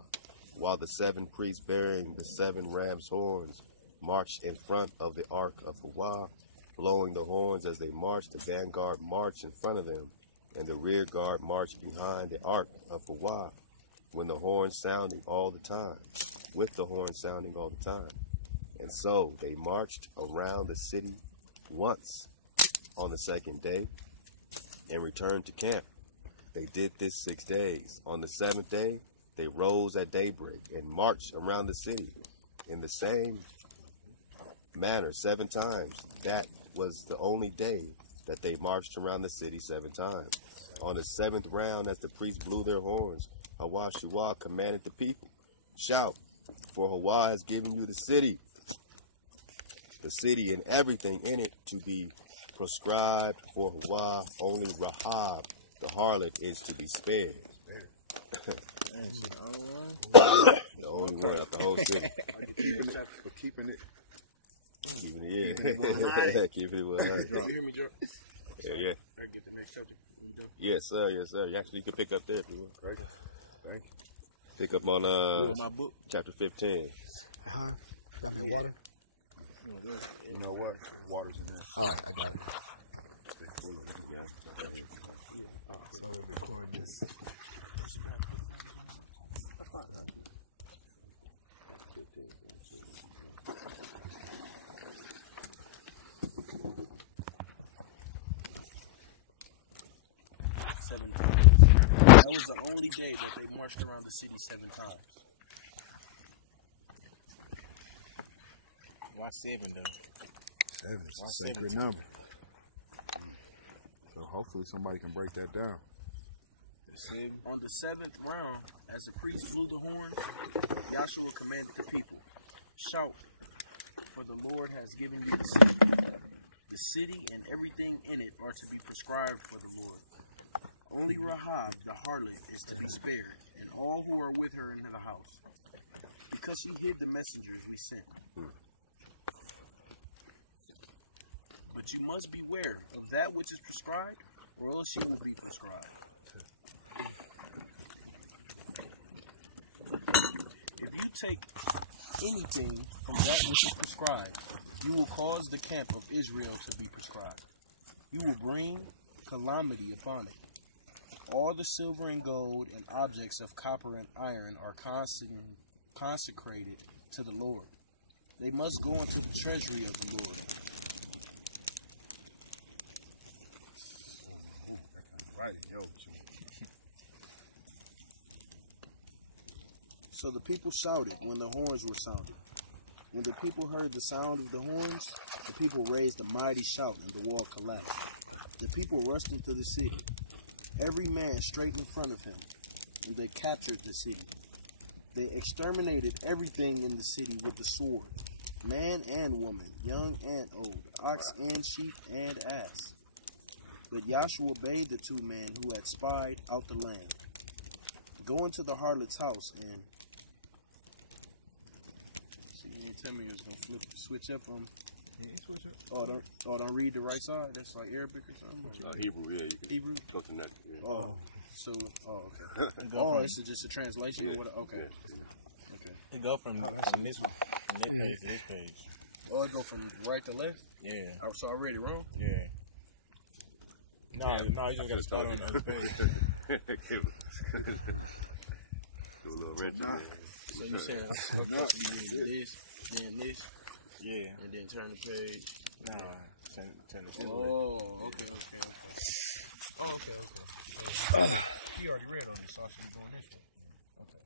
while the 7 priests bearing the 7 ram's horns marched in front of the ark of Hawashua, blowing the horns as they marched. The vanguard marched in front of them, and the rear guard marched behind the ark of Hawashua, when the horn sounding all the time, with the horn sounding all the time. And so they marched around the city once on the 2nd day and returned to camp. They did this 6 days. On the 7th day, they rose at daybreak and marched around the city in the same manner 7 times. That was the only day that they marched around the city 7 times. On the 7th round, as the priests blew their horns, Hawashua commanded the people, "Shout, for Hawashua has given you the city and everything in it to be proscribed for Hawashua. Only Rahab, the harlot, is to be spared." The only one out the whole city. Keeping it. Keeping it, keeping it 100. You hear me, Joe? Yeah. I get the next subject. Yes, sir. Yes, sir. You can pick up there if you want. Right. Thank you. Pick up on my book. chapter 15. Water? You know what? Water's in there. All right, I got it. So we'll record this. That was the only day that they marched around the city 7 times. Why 7 though? 7 is a sacred number. So hopefully somebody can break that down. On the 7th round, as the priest blew the horn, Yeshua commanded the people, "Shout, for the Lord has given you the city. The city and everything in it are to be prescribed for the Lord. Only Rahab, the harlot, is to be spared, and all who are with her into the house, because she hid the messengers we sent. But you must beware of that which is prescribed, or else she will be prescribed. If you take anything from that which is prescribed, you will cause the camp of Israel to be prescribed. You will bring calamity upon it. All the silver and gold and objects of copper and iron are consecrated to the Lord. They must go into the treasury of the Lord. Right, yo. So the people shouted when the horns were sounded. When the people heard the sound of the horns, the people raised a mighty shout and the wall collapsed. The people rushed into the city, every man straight in front of him, and they captured the city. They exterminated everything in the city with the sword, man and woman, young and old, ox and sheep and ass. But Yeshua bade the 2 men who had spied out the land, "Go into the harlot's house and..." See, you didn't tell me you was going to switch up on... don't read the right side? That's like Arabic or something? Hebrew, yeah. You can Hebrew? go to next. Yeah. Okay. This is just a translation? Or what? Okay. Okay. It go from this page to this page. Oh, it go from right to left? Yeah. So I read it wrong? Yeah. No, you just got to start on the other page. Do a little wrench in there. So you saying I'm supposed to be reading this, then this, Yeah. and then turn the page? Nah. Turn the Oh, okay. Oh, okay. He already read on this, so I should be going this way. Okay.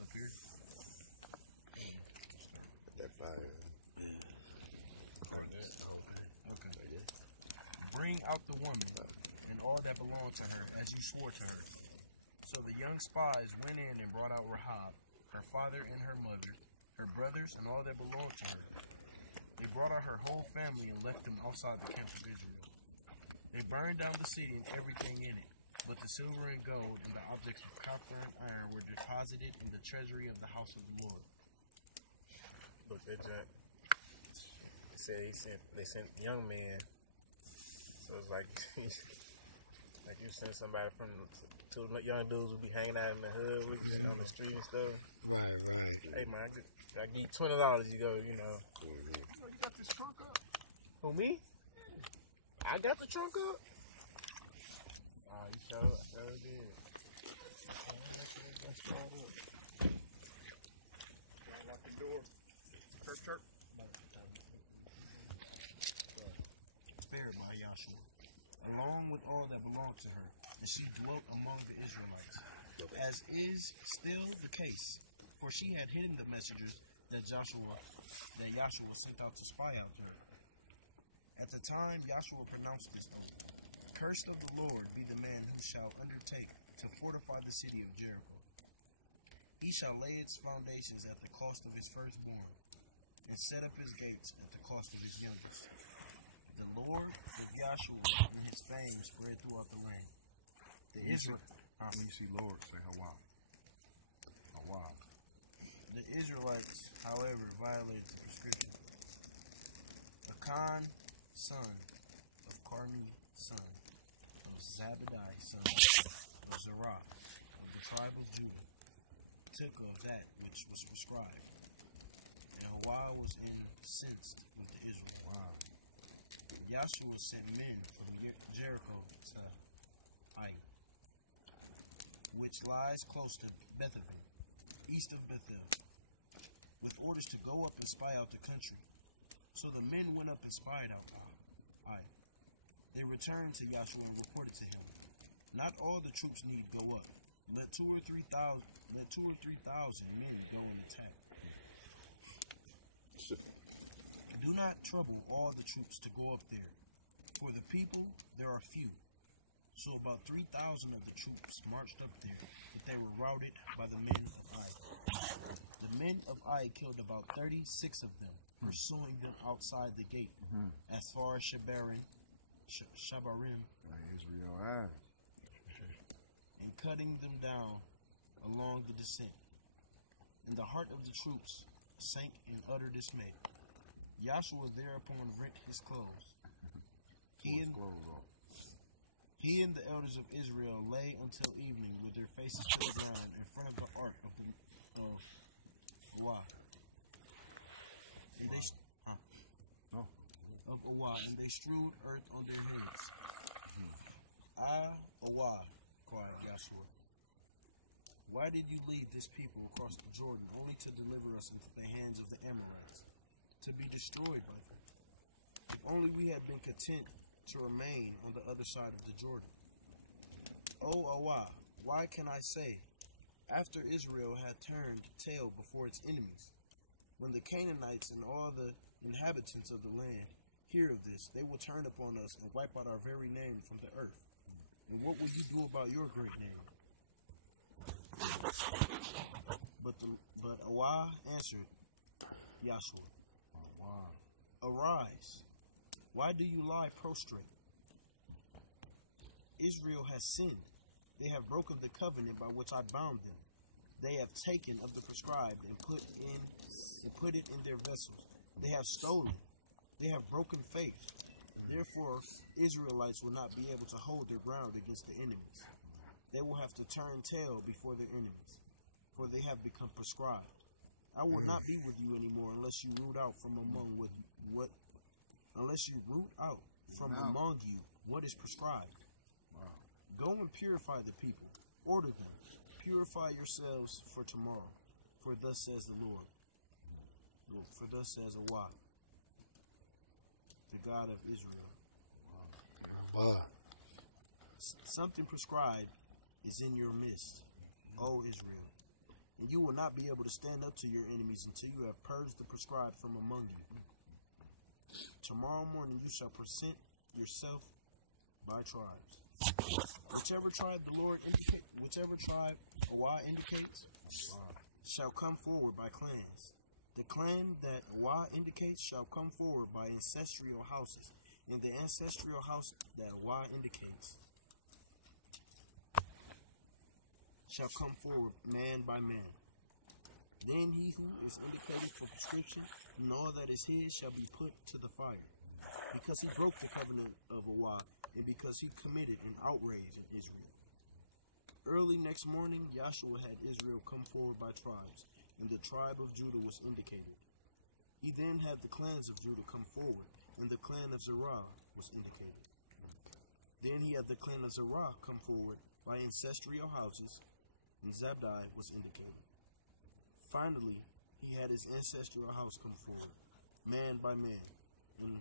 Up here? That fire. Okay. Bring out the woman and all that belonged to her, as you swore to her. So the young spies went in and brought out Rahab, her father and her mother, her brothers, and all that belonged to her. They brought out her whole family and left them outside the camp of Israel. They burned down the city and everything in it, but the silver and gold and the objects of copper and iron were deposited in the treasury of the house of the Lord. Look, that junk. They sent young men. So it's like like you send somebody from two young dudes who be hanging out in the hood with you on the street and stuff. Right. Hey man, I give you $20. You go, you know. You got this trunk up. Who, me? I got the trunk up. Oh, you sure? I sure did. Lock the door. Chirp. Spared by Yeshua, along with all that belonged to her, and she dwelt among the Israelites, as is still the case, for she had hidden the messengers that Yeshua sent out to spy out to her. At the time Yeshua pronounced this oath, "Cursed of the Lord be the man who shall undertake to fortify the city of Jericho. He shall lay its foundations at the cost of his firstborn, and set up his gates at the cost of his youngest." The Lord of Yeshua and his fame spread throughout the land. When you see Lord, say Hawaii. Hawaii. The Israelites, however, violated the prescription. Achan, son of Carmi, son of Zabadai, son of Zerah, of the tribe of Judah, took of that which was prescribed, and Hawaii was incensed with the Israelites. Wow. Yeshua sent men from Jericho to Ai, which lies close to Bethel, east of Bethel, with orders to go up and spy out the country. So the men went up and spied out Ai. They returned to Yeshua and reported to him, "Not all the troops need go up. Let 2,000 or 3,000 men go and attack. Do not trouble all the troops to go up there. For the people, there are few." So about 3,000 of the troops marched up there, but they were routed by the men of Ai. The men of Ai killed about 36 of them, pursuing them outside the gate, as far as Shabarim, Israel eyes. and cutting them down along the descent. And the heart of the troops sank in utter dismay. Yeshua thereupon rent his clothes. He and the elders of Israel lay until evening with their faces to the ground in front of the ark of Hawashua. And they strewed earth on their heads. Hawashua, cried Yeshua, "Why did you lead this people across the Jordan only to deliver us into the hands of the Amorites, to be destroyed by them? If only we had been content to remain on the other side of the Jordan. O Awa, why can I say, after Israel had turned tail before its enemies, when the Canaanites and all the inhabitants of the land hear of this, they will turn upon us and wipe out our very name from the earth. And what will you do about your great name?" But Awa answered Yeshua, "Arise. Why do you lie prostrate? Israel has sinned. They have broken the covenant by which I bound them. They have taken of the prescribed and put it in their vessels. They have stolen. They have broken faith. Therefore, Israelites will not be able to hold their ground against the enemies. They will have to turn tail before their enemies, for they have become prescribed. I will not be with you anymore unless you root out from among you what is prescribed. Go and purify the people. Order them. Purify yourselves for tomorrow. For thus says the Lord. For thus says Awad, the God of Israel. Something prescribed is in your midst, O Israel, and you will not be able to stand up to your enemies until you have purged the prescribed from among you. Tomorrow morning you shall present yourself by tribes. Whichever tribe Awa indicates, shall come forward by clans. The clan that Awa indicates shall come forward by ancestral houses, and the ancestral house that Y indicates shall come forward man by man. Then he who is indicated for prescription and all that is his shall be put to the fire, because he broke the covenant of Awad, and because he committed an outrage in Israel. Early next morning, Yeshua had Israel come forward by tribes, and the tribe of Judah was indicated. He then had the clans of Judah come forward, and the clan of Zerah was indicated. Then he had the clan of Zerah come forward by ancestral houses, and Zabdi was indicated. Finally, he had his ancestral house come forward, man by man, and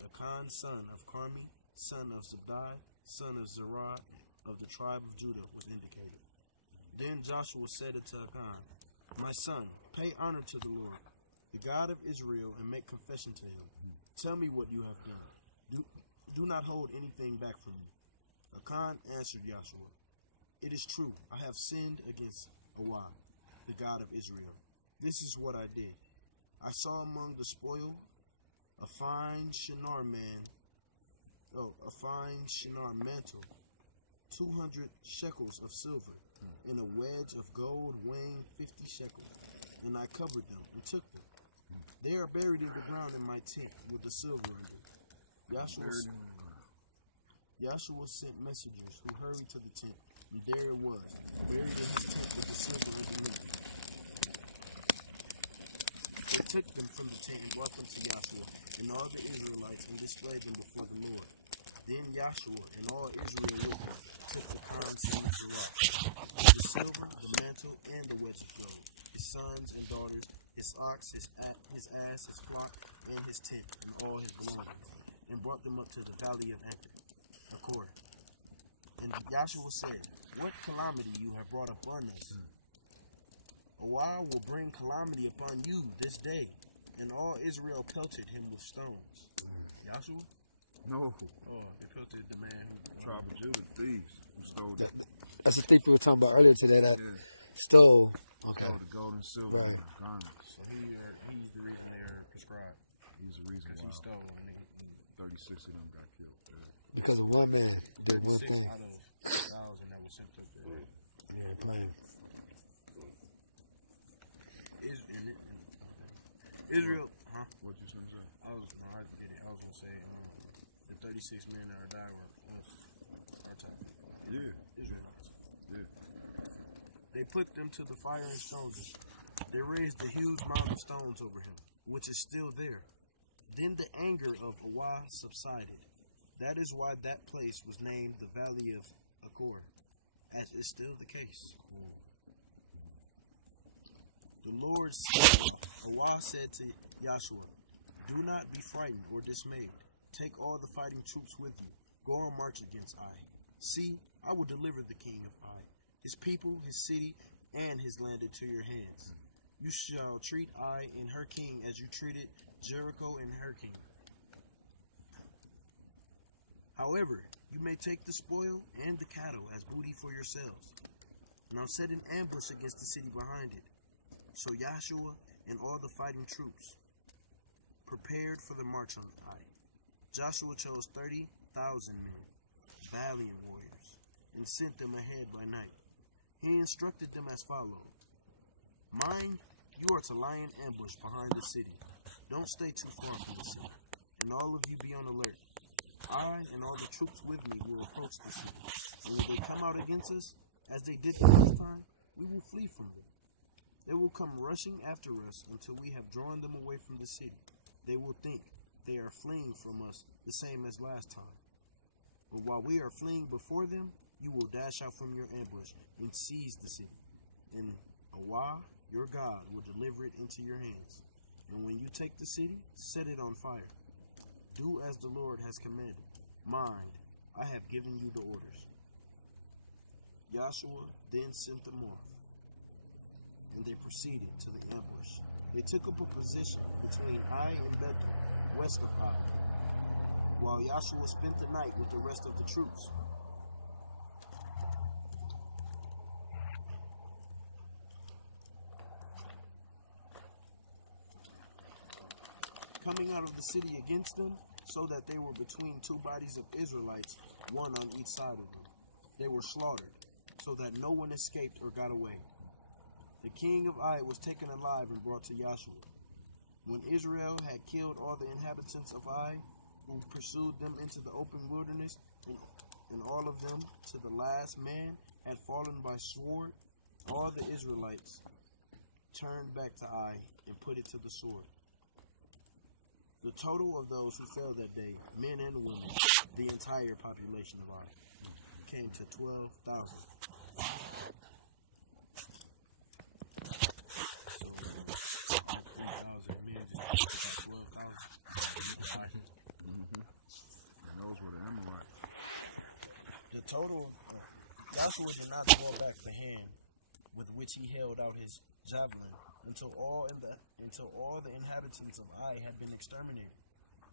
Achan, son of Carmi, son of Zabdi, son of Zerah, of the tribe of Judah, was indicated. Then Joshua said unto Achan, My son, pay honor to the Lord, the God of Israel, and make confession to him. Tell me what you have done. Do not hold anything back from me. Achan answered Joshua, It is true, I have sinned against Awad, the God of Israel. This is what I did. I saw among the spoil a fine Shinar mantle, 200 shekels of silver, and a wedge of gold weighing 50 shekels. And I covered them and took them. They are buried in the ground in my tent with the silver under. Yeshua sent messengers who hurried to the tent, and there it was, buried in his tent with the silver underneath. They took them from the tent and brought them to Yeshua and all the Israelites and displayed them before the Lord. Then Yeshua and all Israel with him took the son of Zerah, the silver, the mantle, and the wedge of gold, his sons and daughters, his ox, his ass, his flock, and his tent, and all his belongings, and brought them up to the valley of Achor. And Yeshua said, What calamity you have brought upon us? Awad will bring calamity upon you this day. And all Israel pelted him with stones. Yeshua? No. Oh, they pelted the man who Tribe of Judah, thieves who stole that. That's the thief we were talking about earlier today that stole. Okay. Stole the gold and silver Right. and garments. So he's the reason they're prescribed. He's the reason Because he why stole. And 36 of them got killed. Because of one man did one 36 thing. out of 1,000 that was sent up there. Yeah, playing. Israel, huh? What you gonna say? I was gonna say the 36 men that are died were our time. Yeah. Israelites. Yeah. They put them to the fire and stoned him. They raised a huge mound of stones over him, which is still there. Then the anger of Awad subsided. That is why that place was named the Valley of Achor, as is still the case. The Lord said, Awad said to Yeshua, Do not be frightened or dismayed. Take all the fighting troops with you. Go on march against Ai. See, I will deliver the king of Ai, his people, his city, and his land into your hands. You shall treat Ai and her king as you treated Jericho and her king. However, you may take the spoil and the cattle as booty for yourselves. And I'll set an ambush against the city behind it. So Yeshua and all the fighting troops prepared for the march on Ai. Joshua chose 30,000 men, valiant warriors, and sent them ahead by night. He instructed them as follows. Mind, you are to lie in ambush behind the city. Don't stay too far from the city, and all of you be on alert. I and all the troops with me will approach the city, and when they come out against us, as they did the first time, we will flee from them. They will come rushing after us until we have drawn them away from the city. They will think they are fleeing from us the same as last time. But while we are fleeing before them, you will dash out from your ambush and seize the city. And Awad, your God, will deliver it into your hands. And when you take the city, set it on fire. Do as the Lord has commanded. Mind, I have given you the orders. Yeshua then sent them off, and they proceeded to the ambush. They took up a position between Ai and Bethel, west of Ai, while Yeshua spent the night with the rest of the troops. Coming out of the city against them, so that they were between two bodies of Israelites, one on each side of them. They were slaughtered, so that no one escaped or got away. The king of Ai was taken alive and brought to Yeshua. When Israel had killed all the inhabitants of Ai, who pursued them into the open wilderness, and all of them, to the last man, had fallen by sword, all the Israelites turned back to Ai and put it to the sword. The total of those who fell that day, men and women, the entire population of Ai, came to 12,000. Total, Joshua did not draw back the hand with which he held out his javelin until all the inhabitants of Ai had been exterminated.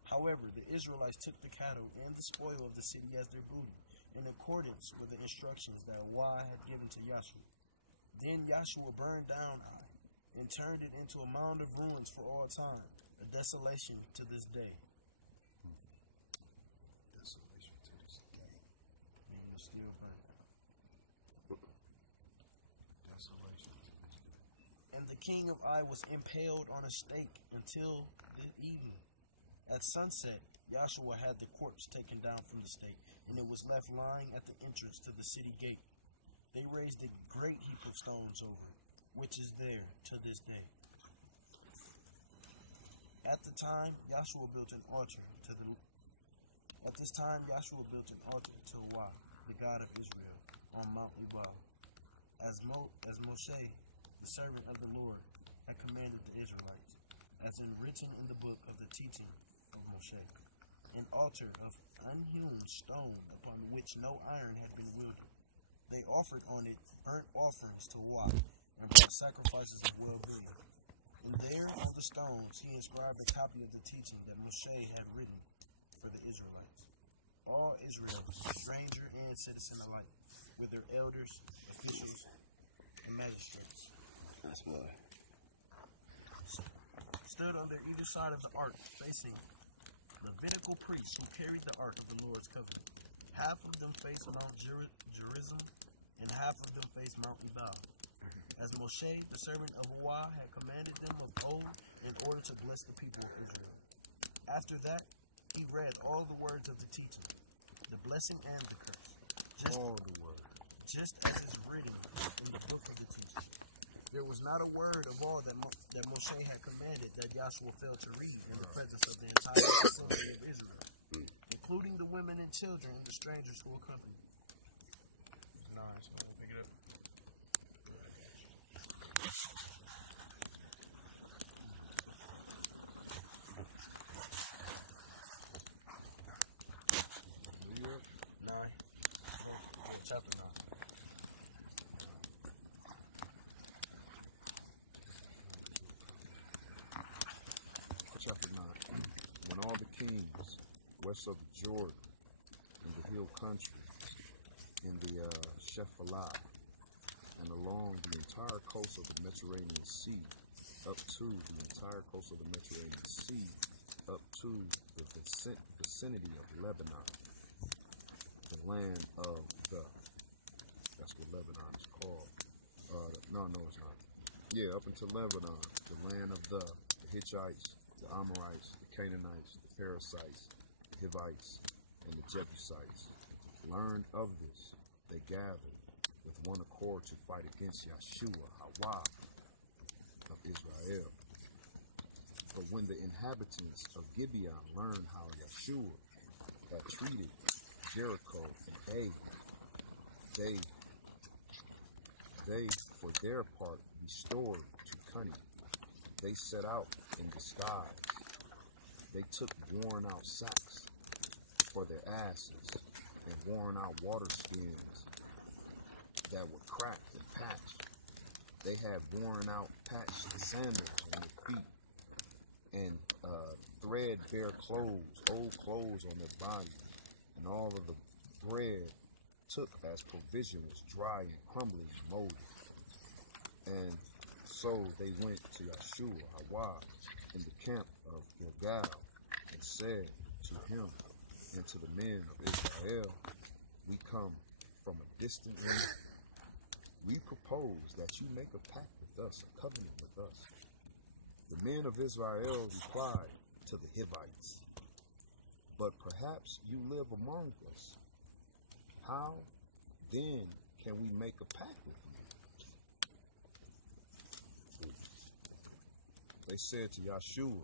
However, the Israelites took the cattle and the spoil of the city as their booty, in accordance with the instructions that Yahweh had given to Yeshua. Then Yeshua burned down Ai and turned it into a mound of ruins for all time, a desolation to this day. The king of Ai was impaled on a stake until the evening. At sunset, Yeshua had the corpse taken down from the stake, and it was left lying at the entrance to the city gate. They raised a great heap of stones over it, which is there to this day. At this time, Yeshua built an altar to Yahweh, the God of Israel, on Mount Ebal, as Moshe, the servant of the Lord, had commanded the Israelites, as in written in the book of the teaching of Moshe, an altar of unhewn stone upon which no iron had been wielded. They offered on it burnt offerings to Yahweh, and brought sacrifices of well-being. And there on the stones he inscribed a copy of the teaching that Moshe had written for the Israelites. All Israel, stranger and citizen alike, with their elders, officials, and magistrates. That's why. Stood on their either side of the ark, facing Levitical priests who carried the ark of the Lord's covenant. Half of them faced Mount Gerizim, and half of them faced Mount Ebal, as Moshe, the servant of Yahweh, had commanded them of old in order to bless the people of Israel. After that, he read all the words of the teaching, the blessing and the curse, just as is written in the book of the teaching. There was not a word of all that Moshe had commanded that Yeshua failed to read in the presence of the entire assembly of Israel, including the women and children and the strangers who accompanied. Nice, man. Pick it up. Chapter 9. Chapter 9. When all the kings west of the Jordan, in the hill country, in the Shephelah, and along the entire coast of the Mediterranean Sea, up to the entire coast of the Mediterranean Sea, up to the vicinity of Lebanon, the land of that's what Lebanon is called. No, it's not. Yeah, up until Lebanon, the land of the Hittites, the Amorites, the Canaanites, the Perizzites, the Hivites, and the Jebusites. Learned of this, they gathered with one accord to fight against Yeshua, Hawashua of Israel. But when the inhabitants of Gibeon learned how Yeshua had treated Jericho and Ai, they for their part restored to cunning. They set out in disguise. They took worn out sacks for their asses and worn out water skins that were cracked and patched. They had worn out patched sandals on their feet and threadbare clothes, old clothes on their body, and all of the bread took as provision was dry and crumbling and moldy. And so they went to Yeshua, Hawashua, in the camp of Gilgal, and said to him and to the men of Israel, we come from a distant land. We propose that you make a pact with us, a covenant with us. The men of Israel replied to the Hivites, but perhaps you live among us. How then can we make a pact with you? They said to Yeshua,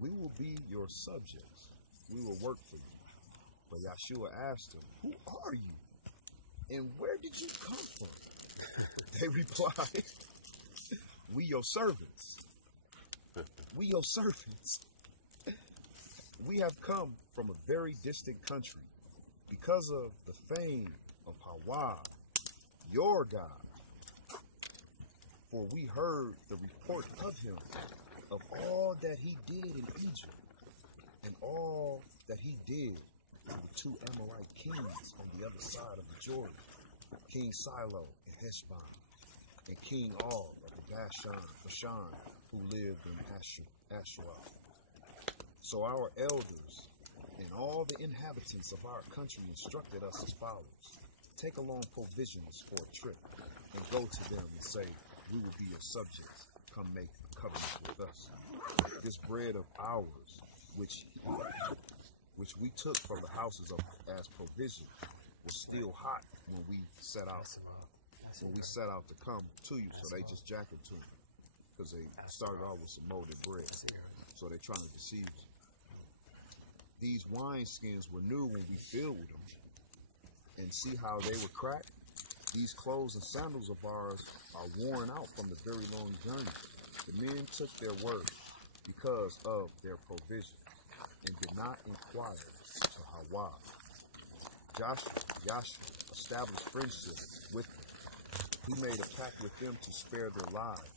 we will be your subjects. We will work for you. But Yeshua asked them, who are you? And where did you come from? They replied, we your servants. We your servants. We have come from a very distant country because of the fame of PowWow, your God. For we heard the report of him, of all that he did in Egypt, and all that he did to the two Amorite kings on the other side of the Jordan, King Silo and Heshbon, and King Og of the Bashan, who lived in Hawashua. So our elders and all the inhabitants of our country instructed us as follows: take along provisions for a trip, and go to them and say, we will be your subjects. Come make a covenant with us. This bread of ours, which we took from the houses of as provision, was still hot when we set out to come to you. So they just jacked it to them because they started off with some molded bread. So they're trying to deceive you. These wineskins were new when we filled them, and see how they were cracked. These clothes and sandals of ours are worn out from the very long journey. The men took their word because of their provision and did not inquire to Hawa. Yeshua established friendship with them. He made a pact with them to spare their lives,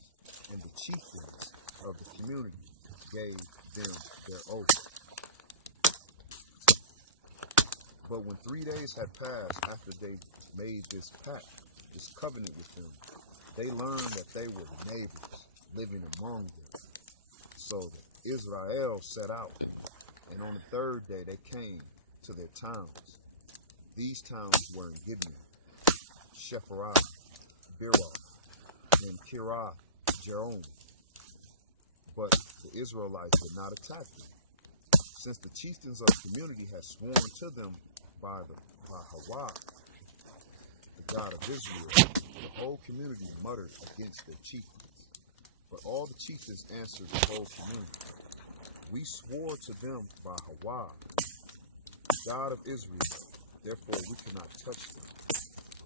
and the chieftains of the community gave them their oath. But when 3 days had passed after they made this pact, this covenant with them, they learned that they were neighbors living among them. So that Israel set out, and on the third day they came to their towns. These towns were in Gibeon, Shephirah, Birah, and Kirath Jearim. But the Israelites did not attack them, since the chieftains of the community had sworn to them by Hawa, the God of Israel. The whole community muttered against their chieftains. But all the chieftains answered the whole community, we swore to them by Hawa, the God of Israel, therefore we cannot touch them.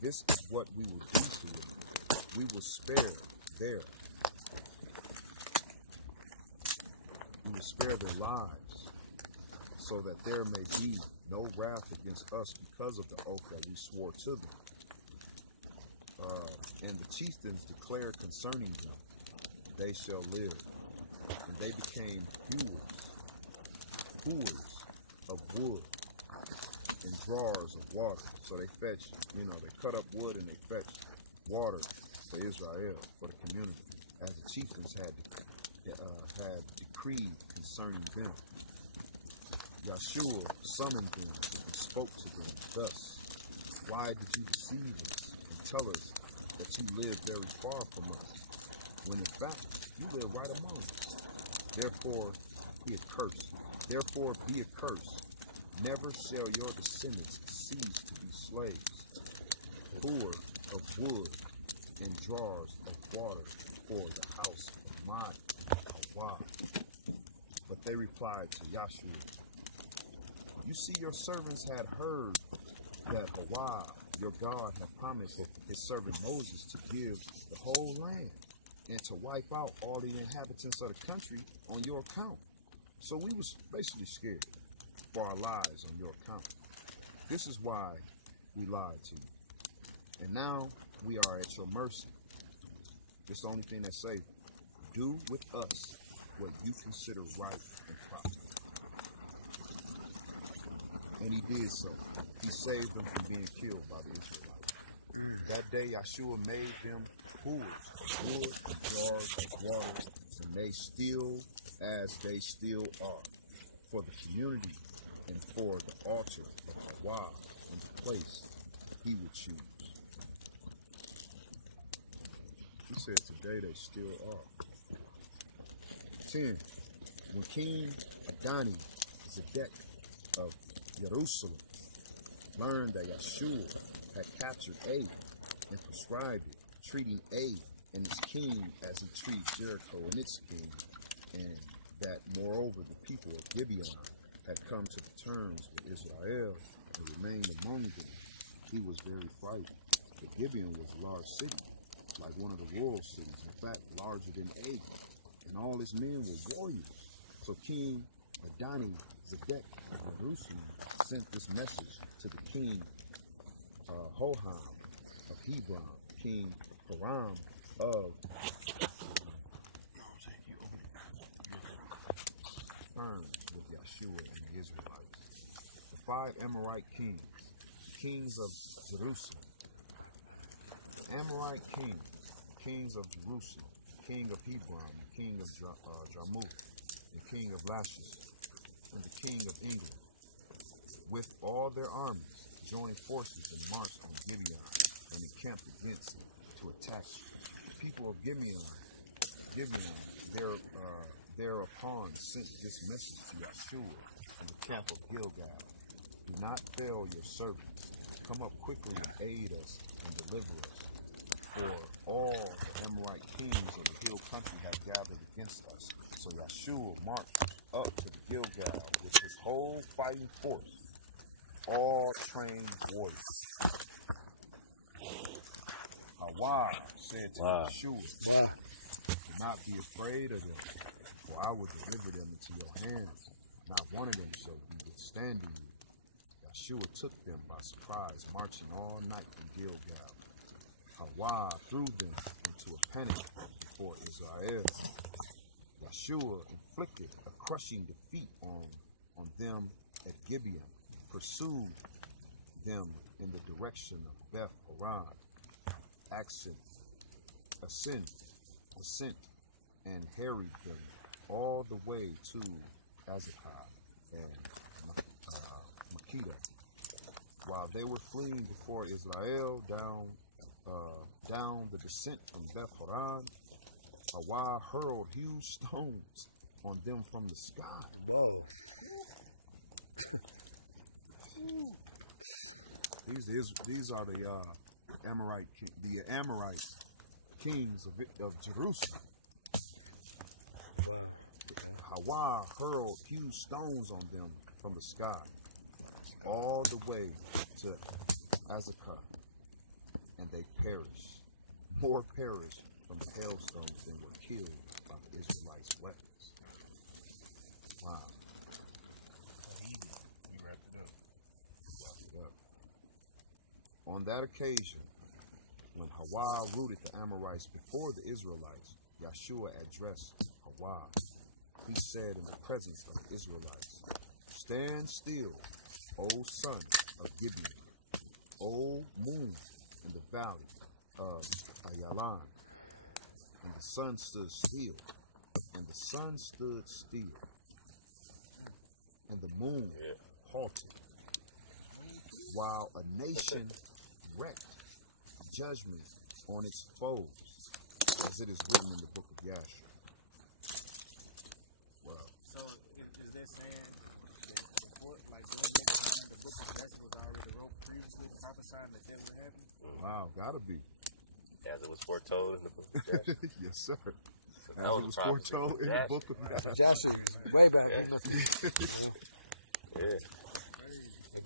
This is what we will do to them. We will spare their their lives, so that there may be no wrath against us because of the oath that we swore to them. And the chieftains declared concerning them, they shall live. And they became hewers of wood and drawers of water. So they fetched, they cut up wood and they fetched water for Israel, for the community, as the chieftains had decreed concerning them. Yeshua summoned them and spoke to them thus: why did you deceive us and tell us that you live very far from us, when in fact you live right among us? Therefore be accursed. Therefore be accursed. Never shall your descendants cease to be slaves, poor of wood and drawers of water for the house of my Hawa. But they replied to Yeshua, you see, your servants had heard that Hawa, your God, had promised his servant Moses to give the whole land and to wipe out all the inhabitants of the country on your account. So we was basically scared for our lives on your account. This is why we lied to you. And now we are at your mercy. This is the only thing that's safe. Do with us what you consider right and proper. And he did so. He saved them from being killed by the Israelites. That day, Yeshua made them hewers of wood and jars of water, and they still are. for the community and for the altar of Hawa in the place he would choose. He said today they still are. 10. When King Adani Zedek of Jerusalem learned that Yeshua had captured Ai and prescribed it, treating Ai and its king as he treated Jericho and its king, and that moreover the people of Gibeon had come to the terms with Israel and remained among them, he was very frightened. But Gibeon was a large city, like one of the royal cities, in fact larger than Ai, and all his men were warriors. So King Adani Zedek of Jerusalem sent this message to the king Hoham of Hebron, King Haram of with Yeshua and the Israelites. The 5 Amorite kings, kings of Jerusalem. The Amorite kings, kings of Jerusalem, king of Hebron, the king of Jarmuth, the king of Lachish, and the king of England, with all their armies, joined forces and marched on Gibeon and encamped against it to attack the people of Gibeon. Thereupon sent this message to Yeshua in the camp of Gilgal: do not fail your servants. Come up quickly and aid us and deliver us. For all the Amorite kings of the hill country have gathered against us. So Yeshua marched up to the Gilgal with his whole fighting force, all trained warriors. Hawa said to Yeshua, do not be afraid of them, for I will deliver them into your hands. Not one of them shall be withstanding you. Yeshua took them by surprise, marching all night from Gilgal. Hawa threw them into a panic before Israel. Yeshua inflicted a crushing defeat on them at Gibeon, pursued them in the direction of Beth Horon, ascent, and harried them all the way to Azekah and Makeda. While they were fleeing before Israel down the descent from Beth Horon, Hawa hurled huge stones on them from the sky. Whoa. These are the Amorite kings of Jerusalem. Hawa hurled huge stones on them from the sky, all the way to Azekah, and they perished. More perished from the hailstones than were killed by the Israelites' weapons. Wow. On that occasion, when Hawa routed the Amorites before the Israelites, Yeshua addressed Hawa. He said in the presence of the Israelites, stand still, O son of Gibeon, O moon in the valley of Ayalan. And the sun stood still, and the sun stood still, and the moon halted, while a nation wreaked judgment on its foes, as it is written in the book of Yeshua. Wow. So is that saying that before, like the book of Yeshua was already wrote previously prophesying that that would happen? Wow, gotta be. As it was foretold in the book of Yeshua. Yes, sir. So As it was foretold in the book of Yeshua. Joshua, way back. Yeah.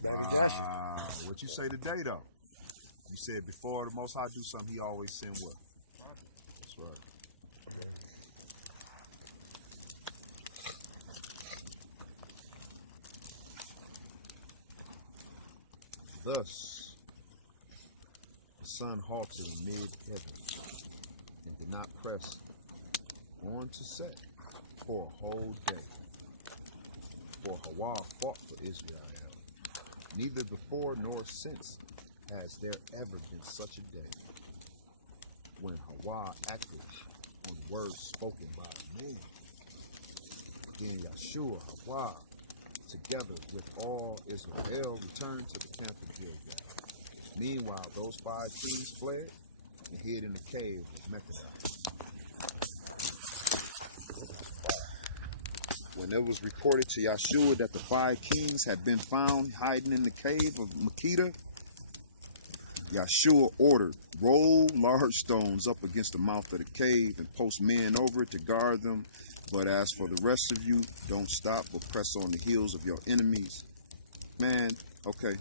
Wow. What you say today, though? You said before the Most High do something, he always send what? That's right. Thus, the sun halted in mid-heaven and did not press on to set for a whole day. For Hawa fought for Israel. Neither before nor since has there ever been such a day when Hawa acted on words spoken by a man. Then Yeshua, Hawa, together with all Israel, returned to the camp of Gilgal. Meanwhile, those 5 kings fled and hid in the cave of Mekhidah. When it was reported to Yeshua that the 5 kings had been found hiding in the cave of Mekhidah, Yeshua ordered, roll large stones up against the mouth of the cave and post men over it to guard them. But as for the rest of you, don't stop but press on the heels of your enemies. Man, okay.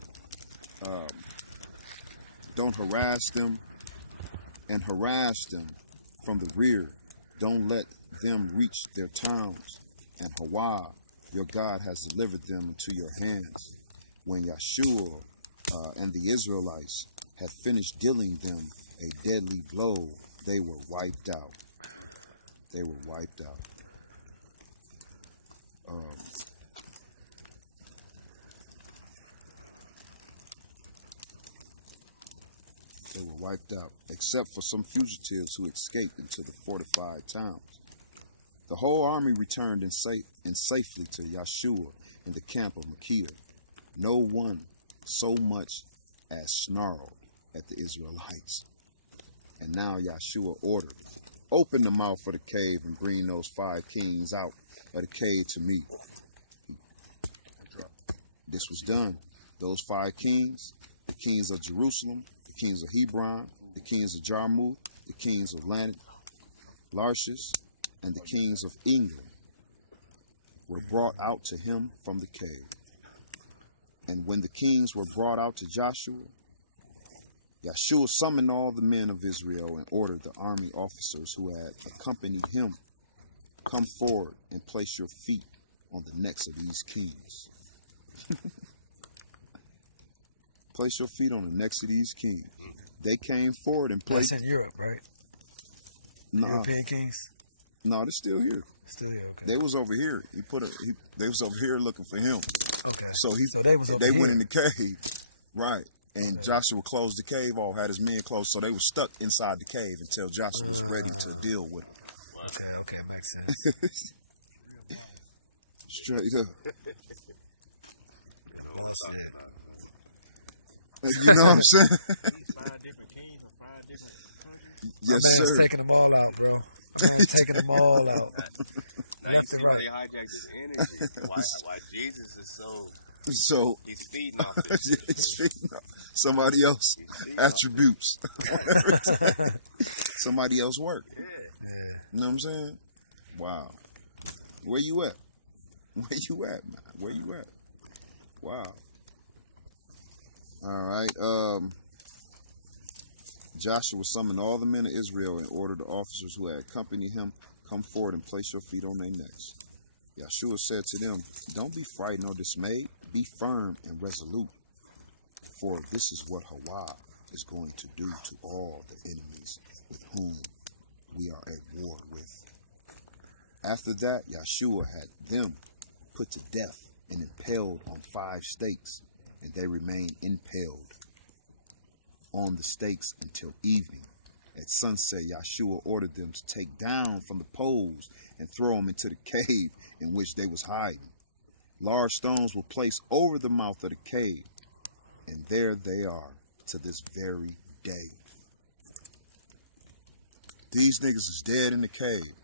Don't harass them, and harass them from the rear. Don't let them reach their towns. And Hawashua, your God, has delivered them into your hands. When Yeshua and the Israelites had finished dealing them a deadly blow, they were wiped out. They were wiped out. They were wiped out, except for some fugitives who escaped into the fortified towns. The whole army returned in safely to Yeshua in the camp of Mekhidah. No one so much as snarled at the Israelites. And now Yeshua ordered, open the mouth of the cave and bring those 5 kings out of the cave to me. This was done. Those 5 kings, the kings of Jerusalem, the kings of Hebron, the kings of Jarmuth, the kings of Larshish, and the kings of England, were brought out to him from the cave. And when the kings were brought out to Joshua, Yeshua summoned all the men of Israel and ordered the army officers who had accompanied him, come forward and place your feet on the necks of these kings. Place your feet on the necks of these kings. They came forward and placed. That's in Europe, right? Nah. European kings? No, they're still here. Still here, okay. They was over here. They was over here looking for him. Okay. So they went in the cave, right? And Joshua closed the cave off, had his men closed, so they were stuck inside the cave until Joshua was ready to deal with them. Okay, makes sense. Straight up. You know what I'm saying? 5 different kings from 5 different countries. Yes, I'm sir. taking them all out, bro. I'm taking them all out. Now you see why they hijacked his energy. Why Jesus is so he's feeding off it. He's feeding off somebody else attributes. Somebody else work. Yeah. You know what I'm saying? Wow. Where you at? Where you at, man? Where you at? Wow. All right. Joshua summoned all the men of Israel and ordered the officers who had accompanied him, come forward and place your feet on their necks. Yeshua said to them, don't be frightened or dismayed. Be firm and resolute. For this is what Hawashua is going to do to all the enemies with whom we are at war with. After that, Yeshua had them put to death and impaled on 5 stakes, and they remained impaled on the stakes until evening. At sunset, Yeshua ordered them to take down from the poles and throw them into the cave in which they was hiding. Large stones were placed over the mouth of the cave, and there they are to this very day. These niggas is dead in the cave.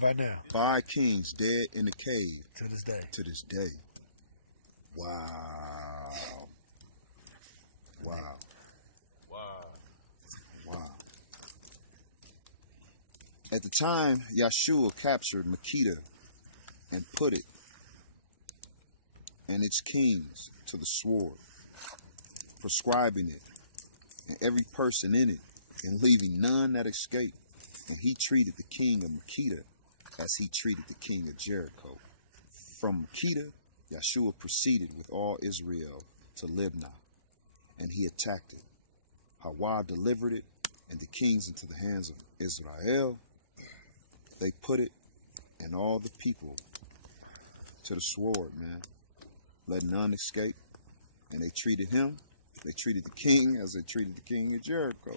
Right now. 5 kings dead in the cave. To this day. To this day. Wow. Wow. Wow. Wow. At the time, Yeshua captured Mekhidah and put it and its kings to the sword, prescribing it, and every person in it, and leaving none that escaped. And he treated the king of Mekhidah as he treated the king of Jericho. From Mekhidah, Yeshua proceeded with all Israel to Libnah, and he attacked it. Hawashua delivered it and the kings into the hands of Israel. They put it and all the people to the sword, man. Let none escape. And they treated him. They treated the king as they treated the king of Jericho.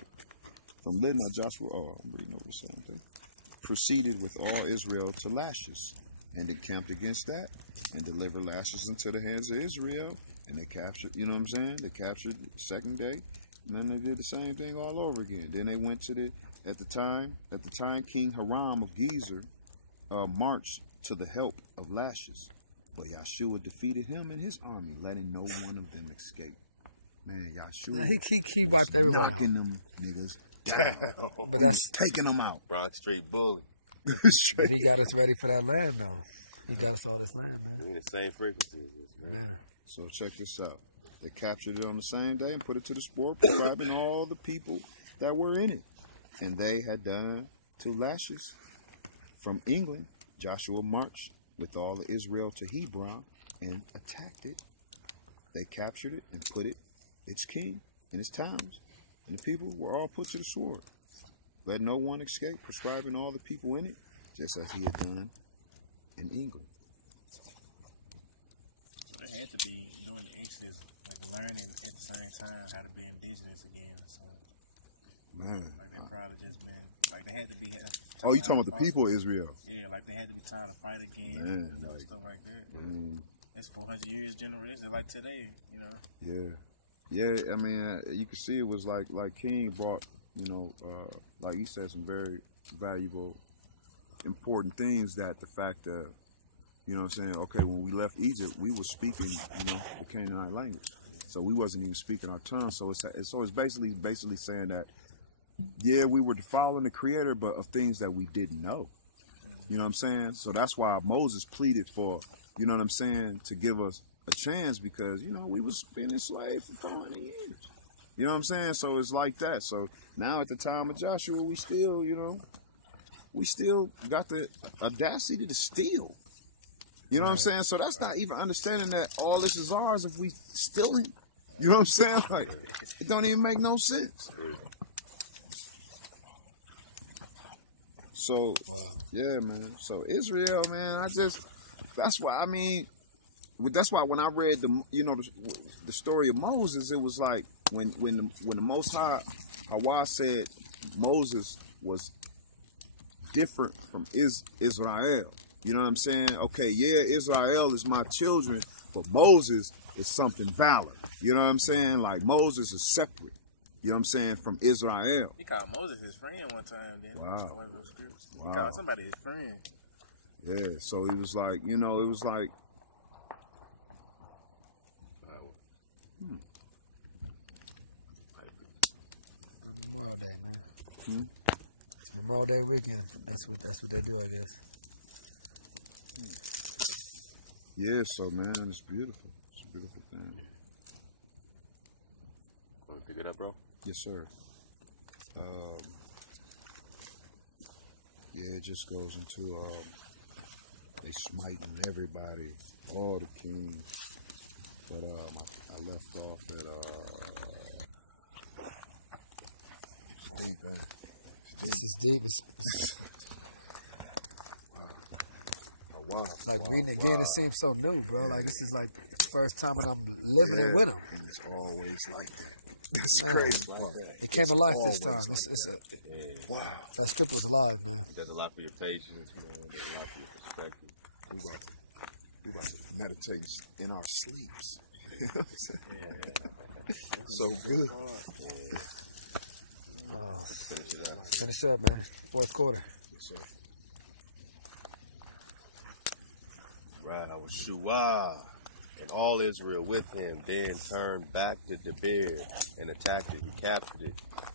From Libnah, Joshua, I'm reading over the same thing, proceeded with all Israel to Lachish, and encamped against that and delivered lashes into the hands of Israel. And they captured, you know what I'm saying? They captured the second day, and then they did the same thing all over again. Then they went to at the time, King Hiram of Gezer marched to the help of lashes. But Yeshua defeated him and his army, letting no one of them escape. Man, Yeshua was knocking them niggas down. He's taking them out. Bronx Street Bully. He got us ready for that land, though. He got us all this land, man. We're in the same frequency as this, man. So check this out. They captured it on the same day and put it to the sword, prescribing all the people that were in it. And they had done to lashes. From England, Joshua marched with all of Israel to Hebron and attacked it. They captured it and put its king and its towns. And the people were all put to the sword. Let no one escape, prescribing all the people in it, just as he had done in England. They had to be doing the Exodus, like learning at the same time how to be indigenous again. So, Man. like they probably just been, like they had to be. Oh, you talking about the people of Israel? Yeah, like they had to be trying to fight again. Man, and stuff like that. It's 400 years generation, like today, you know. Yeah. Yeah, I mean, you can see it was like King brought, you know, like he said, some very valuable, important things that the fact that, you know what I'm saying, okay, when we left Egypt, we were speaking, you know, the Canaanite language. So we wasn't even speaking our tongue. So it's basically saying that, yeah, we were following the Creator, but of things that we didn't know. You know what I'm saying? So that's why Moses pleaded for, you know what I'm saying, to give us a chance because, you know, we was being enslaved for 400 years. You know what I'm saying? So it's like that. So now at the time of Joshua, we still, you know, we still got the audacity to steal. You know what I'm saying? So that's not even understanding that all this is ours if we stealing. You know what I'm saying? Like, it don't even make no sense. So, yeah, man. So Israel, man, that's why, I mean, that's why when I read the story of Moses, it was like when the Most High, Hawa said Moses was different from Israel. You know what I'm saying? Okay, yeah, Israel is my children, but Moses is something valid. You know what I'm saying? Like Moses is separate. You know what I'm saying? From Israel. He called Moses his friend one time. Then wow. He called somebody his friend. Yeah, so he was like, you know, it was like. Memorial Day weekend. That's what they do, I guess. Yeah, so man, it's beautiful. It's a beautiful thing. Want to pick it up, bro? Yes, sir. Yeah, it just goes into they smiting everybody, all the kings. But I left off at This is deep. wow. Like reading it again, it seems so new, bro. Like this is like the first time that I'm living it with him. It's always like that. It's crazy. Like that. It came to life this time. Wow. That script was alive, man. It does a lot for your patience, man. It does a lot for your perspective. We about to meditate in our sleeps. You know what I'm saying? So good. Finish it up. Finish up, man. Fourth quarter. Yes, sir. Right, Hawashua and all Israel with him then turned back to Debir and attacked it. He captured it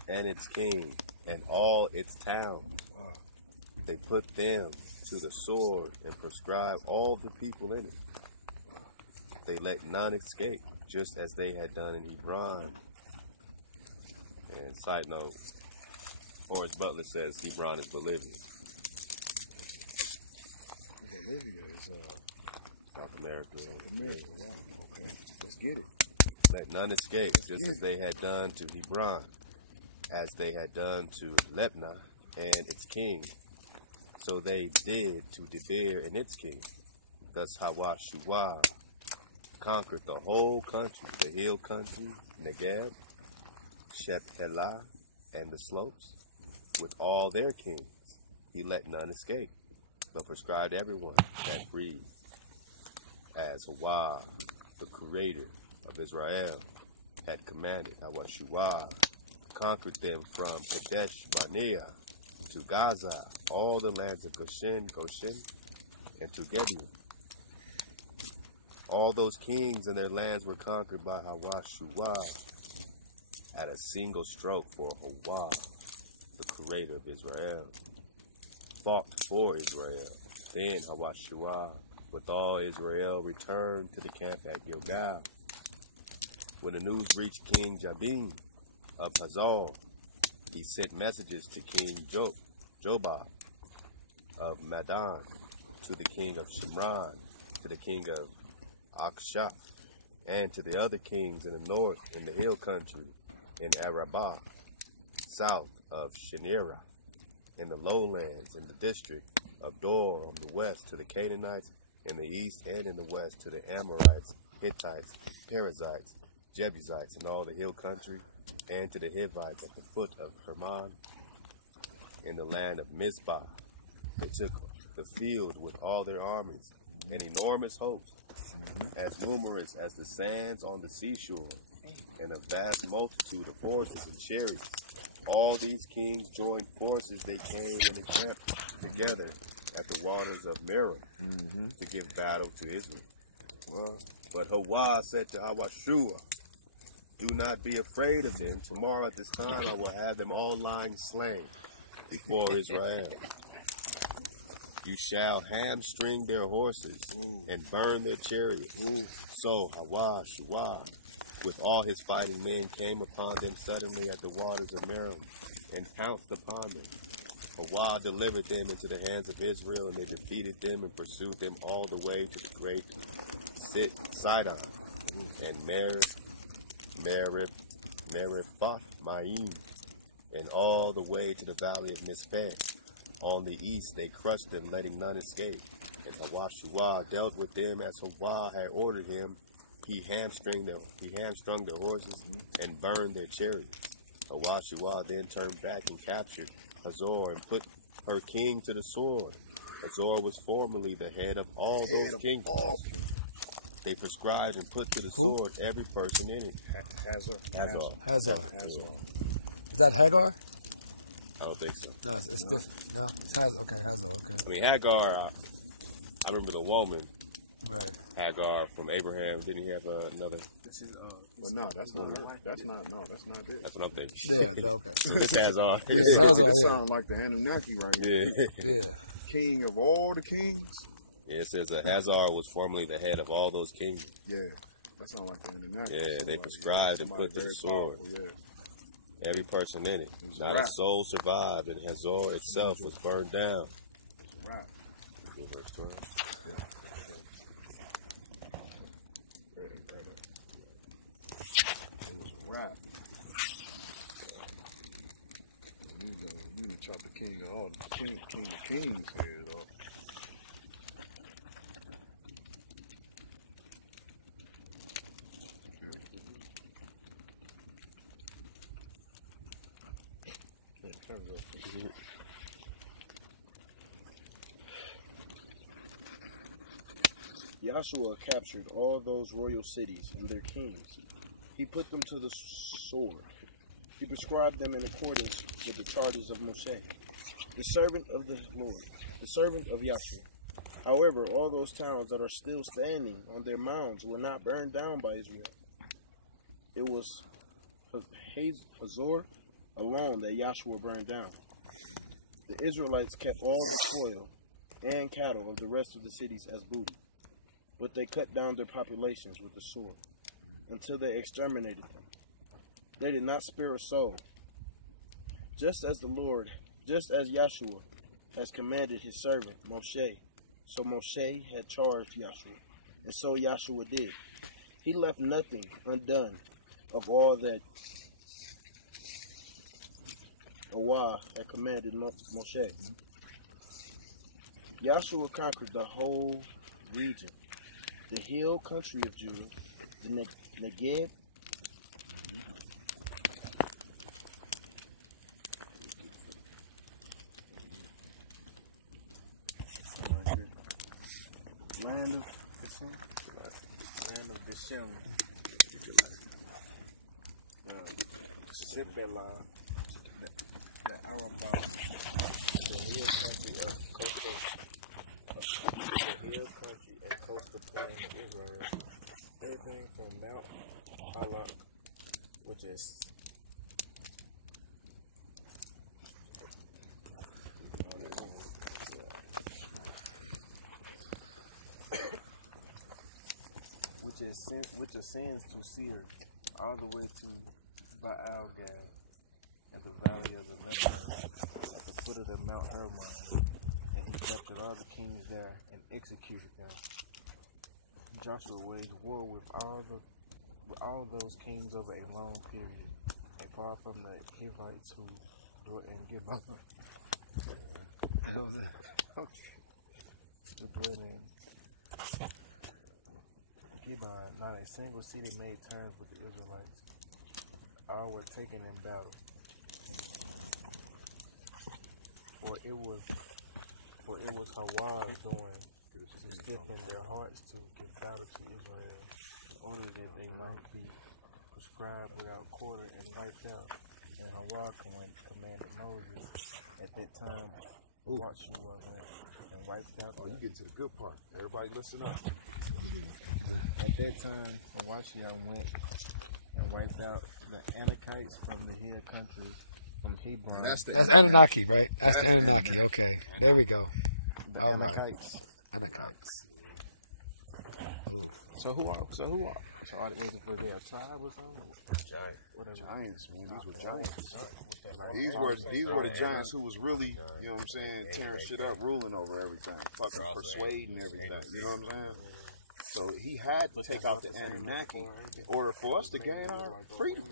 and its king and all its towns. They put them to the sword and prescribed all the people in it. They let none escape, just as they had done in Hebron. And side note, Horace Butler says Hebron is Bolivia. South America. Okay, let's get it. Let none escape, just as they had done to Hebron, as they had done to Lebna and its king. So they did to Debir and its king. Thus Hawashua conquered the whole country, the hill country, Negeb, Shephelah, and the slopes, with all their kings. He let none escape. but prescribed everyone that breathed, as Hawah, the creator of Israel, had commanded. Hawashua conquered them from Kadesh Barnea to Gaza, all the lands of Goshen, and to Gibeon. All those kings and their lands were conquered by Hawashua at a single stroke, for Hawah, the creator of Israel, fought for Israel. Then Hawashua, with all Israel, returned to the camp at Gilgal. When the news reached King Jabin of Hazor, he sent messages to King Jobab of Madon, to the king of Shimron, to the king of Akshaph, and to the other kings in the north, in the hill country, in Arabah, south of Shinera, in the lowlands, in the district of Dor on the west, to the Canaanites in the east, and in the west to the Amorites, Hittites, Perizzites, Jebusites, and all the hill country, and to the Hivites at the foot of Hermon, in the land of Mizpah. They took the field with all their armies, an enormous host, as numerous as the sands on the seashore, and a vast multitude of horses and chariots. All these kings joined forces. They came and encamped together at the waters of Merah to give battle to Israel. But Hawah said to Hawashua, "Do not be afraid of them. Tomorrow at this time I will have them all lying slain before Israel. You shall hamstring their horses and burn their chariots." So Hawashua, with all his fighting men, came upon them suddenly at the waters of Merah and pounced upon them. Hawah delivered them into the hands of Israel, and they defeated them and pursued them all the way to the great Sidon and Meriphath Maim, and all the way to the valley of Mizpeh. On the east they crushed them, letting none escape. And Hawashua dealt with them as Hawah had ordered him. He hamstrung their horses and burned their chariots. Hawashua then turned back and captured Hazor and put her king to the sword. Hazor was formerly the head of all those kingdoms. They prescribed and put to the sword every person in it. Hazor. Is that Hagar? I don't think so. No, it's different. No, it's Hazor. Okay, Hazor. Okay. I mean, Hagar, I remember the woman, Right. Hagar from Abraham. Didn't he have another? This is But no, that's not her. That's not it. That's what I'm thinking. Yeah, okay. So this has all. This sounds like the Anunnaki right here. Yeah. Yeah. King of all the kings. Yeah, it says Hazar was formerly the head of all those kings. Yeah, that sounds like the Anunnaki. Yeah, they Somebody- prescribed and somebody put to the very sword. powerful, Every person in it. was Not right. a soul survived, and Hazor itself was burned down. Yeah, right. Verse 12. It was a rap. You can chop the king of all the king of kings head off. Yeshua captured all those royal cities and their kings. He put them to the sword. He prescribed them in accordance with the charges of Moshe, the servant of the Lord, the servant of Yeshua. However, all those towns that are still standing on their mounds were not burned down by Israel. It was Hazor alone that Yeshua burned down. The Israelites kept all the spoil and cattle of the rest of the cities as booty, but they cut down their populations with the sword until they exterminated them. They did not spare a soul. Just as Yeshua has commanded his servant Moshe, so Moshe had charged Yeshua, and so Yeshua did. He left nothing undone of all that Hawah had commanded Moshe. Yeshua conquered the whole region, the hill country of Judah, the Negev, channel. Sipela, the Arabah, the hill country of coastal, the hill country and coastal plain of Israel. Everything from Mount Halak, which is which ascends to Seir, all the way to Baal Gad, and the valley of the Lebanon, at the foot of the Mount Hermon. And he captured all the kings there and executed them. Joshua waged war with all those kings over a long period, and far from the Hivites who dwelt in Gibeon. Who dwelt in Gibeon, not a single city made terms with the Israelites. All were taken in battle. For it was Hawashua doing to stiffen their hearts to give battle to Israel, in order that they might be prescribed without quarter and wiped out. And Hawashua commanded Moses at that time, watch you and wiped out. Oh, you get to the good part. Everybody listen up. At that time, Hawashua went and wiped out the Anakites from the hill country, from Hebron. That's Anunnaki, right? That's Anunnaki. Okay, there we go. The Anakites. Anakites. So who are? So was they a tribe or something? Giants, man. These were giants. These were the giants who was really, you know what I'm saying, tearing shit up, ruling over everything, fucking persuading everything. You know what I'm saying? So he had to take out the Anunnaki in order for us to gain our freedom.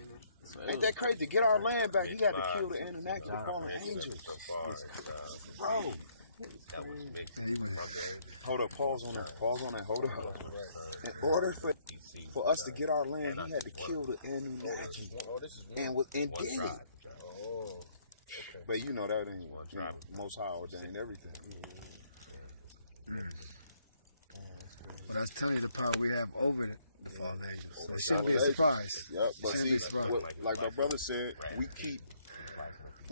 Ain't that crazy? To get our land back, he had to kill the Anunnaki, the fallen angels. Bro. Hold up, pause on that, hold up. In order for us to get our land, he had to kill the Anunnaki. And did it. But you know that ain't, you know, Most High ordained everything. But I was telling you the power we have over the fallen angels. So it shouldn't be a surprise. Yep, but see, like my brother said, we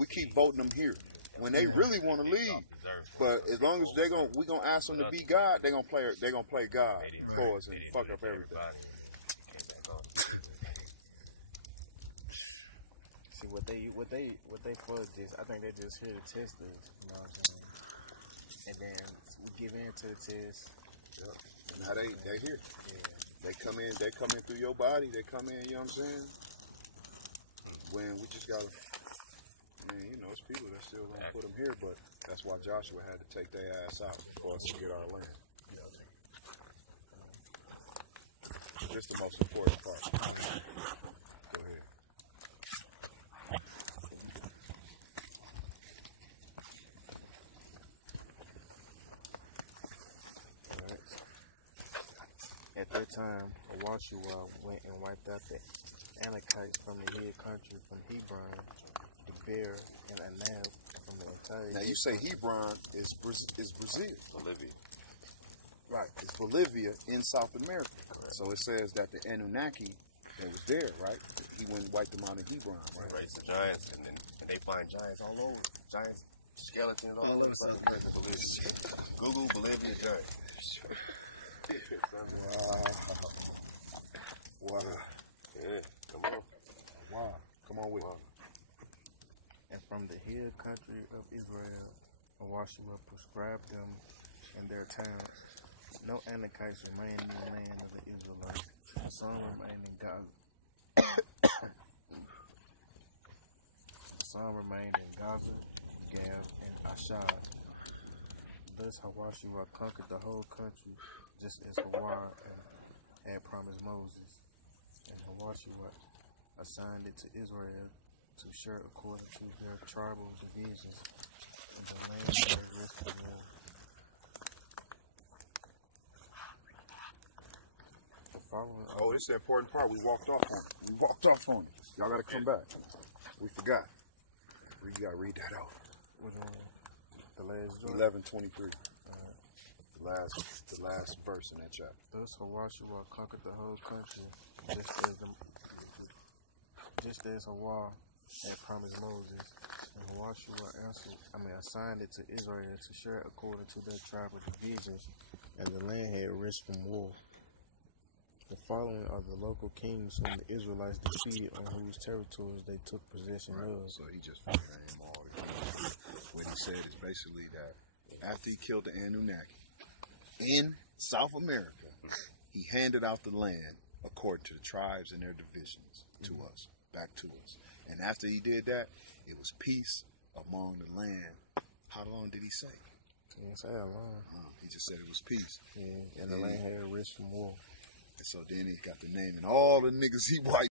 keep voting them here when they really want to leave. But as long as we gonna ask them to be God, they gonna play God for us and fuck up everything. See what they for this? I think they just here to test us. You know what I'm saying? And then we give in to the test. Yep. Now they here. Yeah. They come in through your body. They come in, you know what I'm saying? When we just gotta, man, you know, it's people that still gonna put them here, but that's why Joshua had to take their ass out for us to get our land. You know what I mean? This is the most important part. Go ahead. At that time, Hawashua went and wiped out the Anakites from the hill country, from Hebron, the Bear, and Anab, from the entire. Now you say Hebron is Brazil. Bolivia. Right, it's Bolivia in South America. Correct. So it says that the Anunnaki that was there, right? He went and wiped them out in Hebron, right? Right, it's the giants, and they find giants all over. Giants, skeletons all over the fucking place in Bolivia. Google Bolivia giants. Wow. Yeah, come on. Wow. Come on with me. And from the hill country of Israel, Hawashua prescribed them in their towns. No Anakites remained in the land of the Israelites. Some remained in Gaza. Some remained in Gaza, Gab, and Ashad. Thus Hawashua conquered the whole country, just as Hawar had promised Moses. And Hawashua assigned it to Israel to share according to their tribal divisions in the land of their rest of them. Oh, this is the important part. We walked off on it. Y'all gotta come back. We forgot. You gotta read that out. The last 11:23. The last verse in that chapter. Thus Hawashua conquered the whole country, just as Hawa had promised Moses. And Hawashua assigned it to Israel to share according to their tribal divisions, and the land had rest from war. The following are the local kings whom the Israelites defeated, on whose territories they took possession of. So he just figured him all together. What he said is basically that after he killed the Anunnaki in South America, he handed out the land according to the tribes and their divisions to us, back to us. And after he did that, it was peace among the land. How long did he say? He didn't say how long. He just said it was peace. Yeah, and the land had rest from war. And so then he got the name, and all the niggas he wiped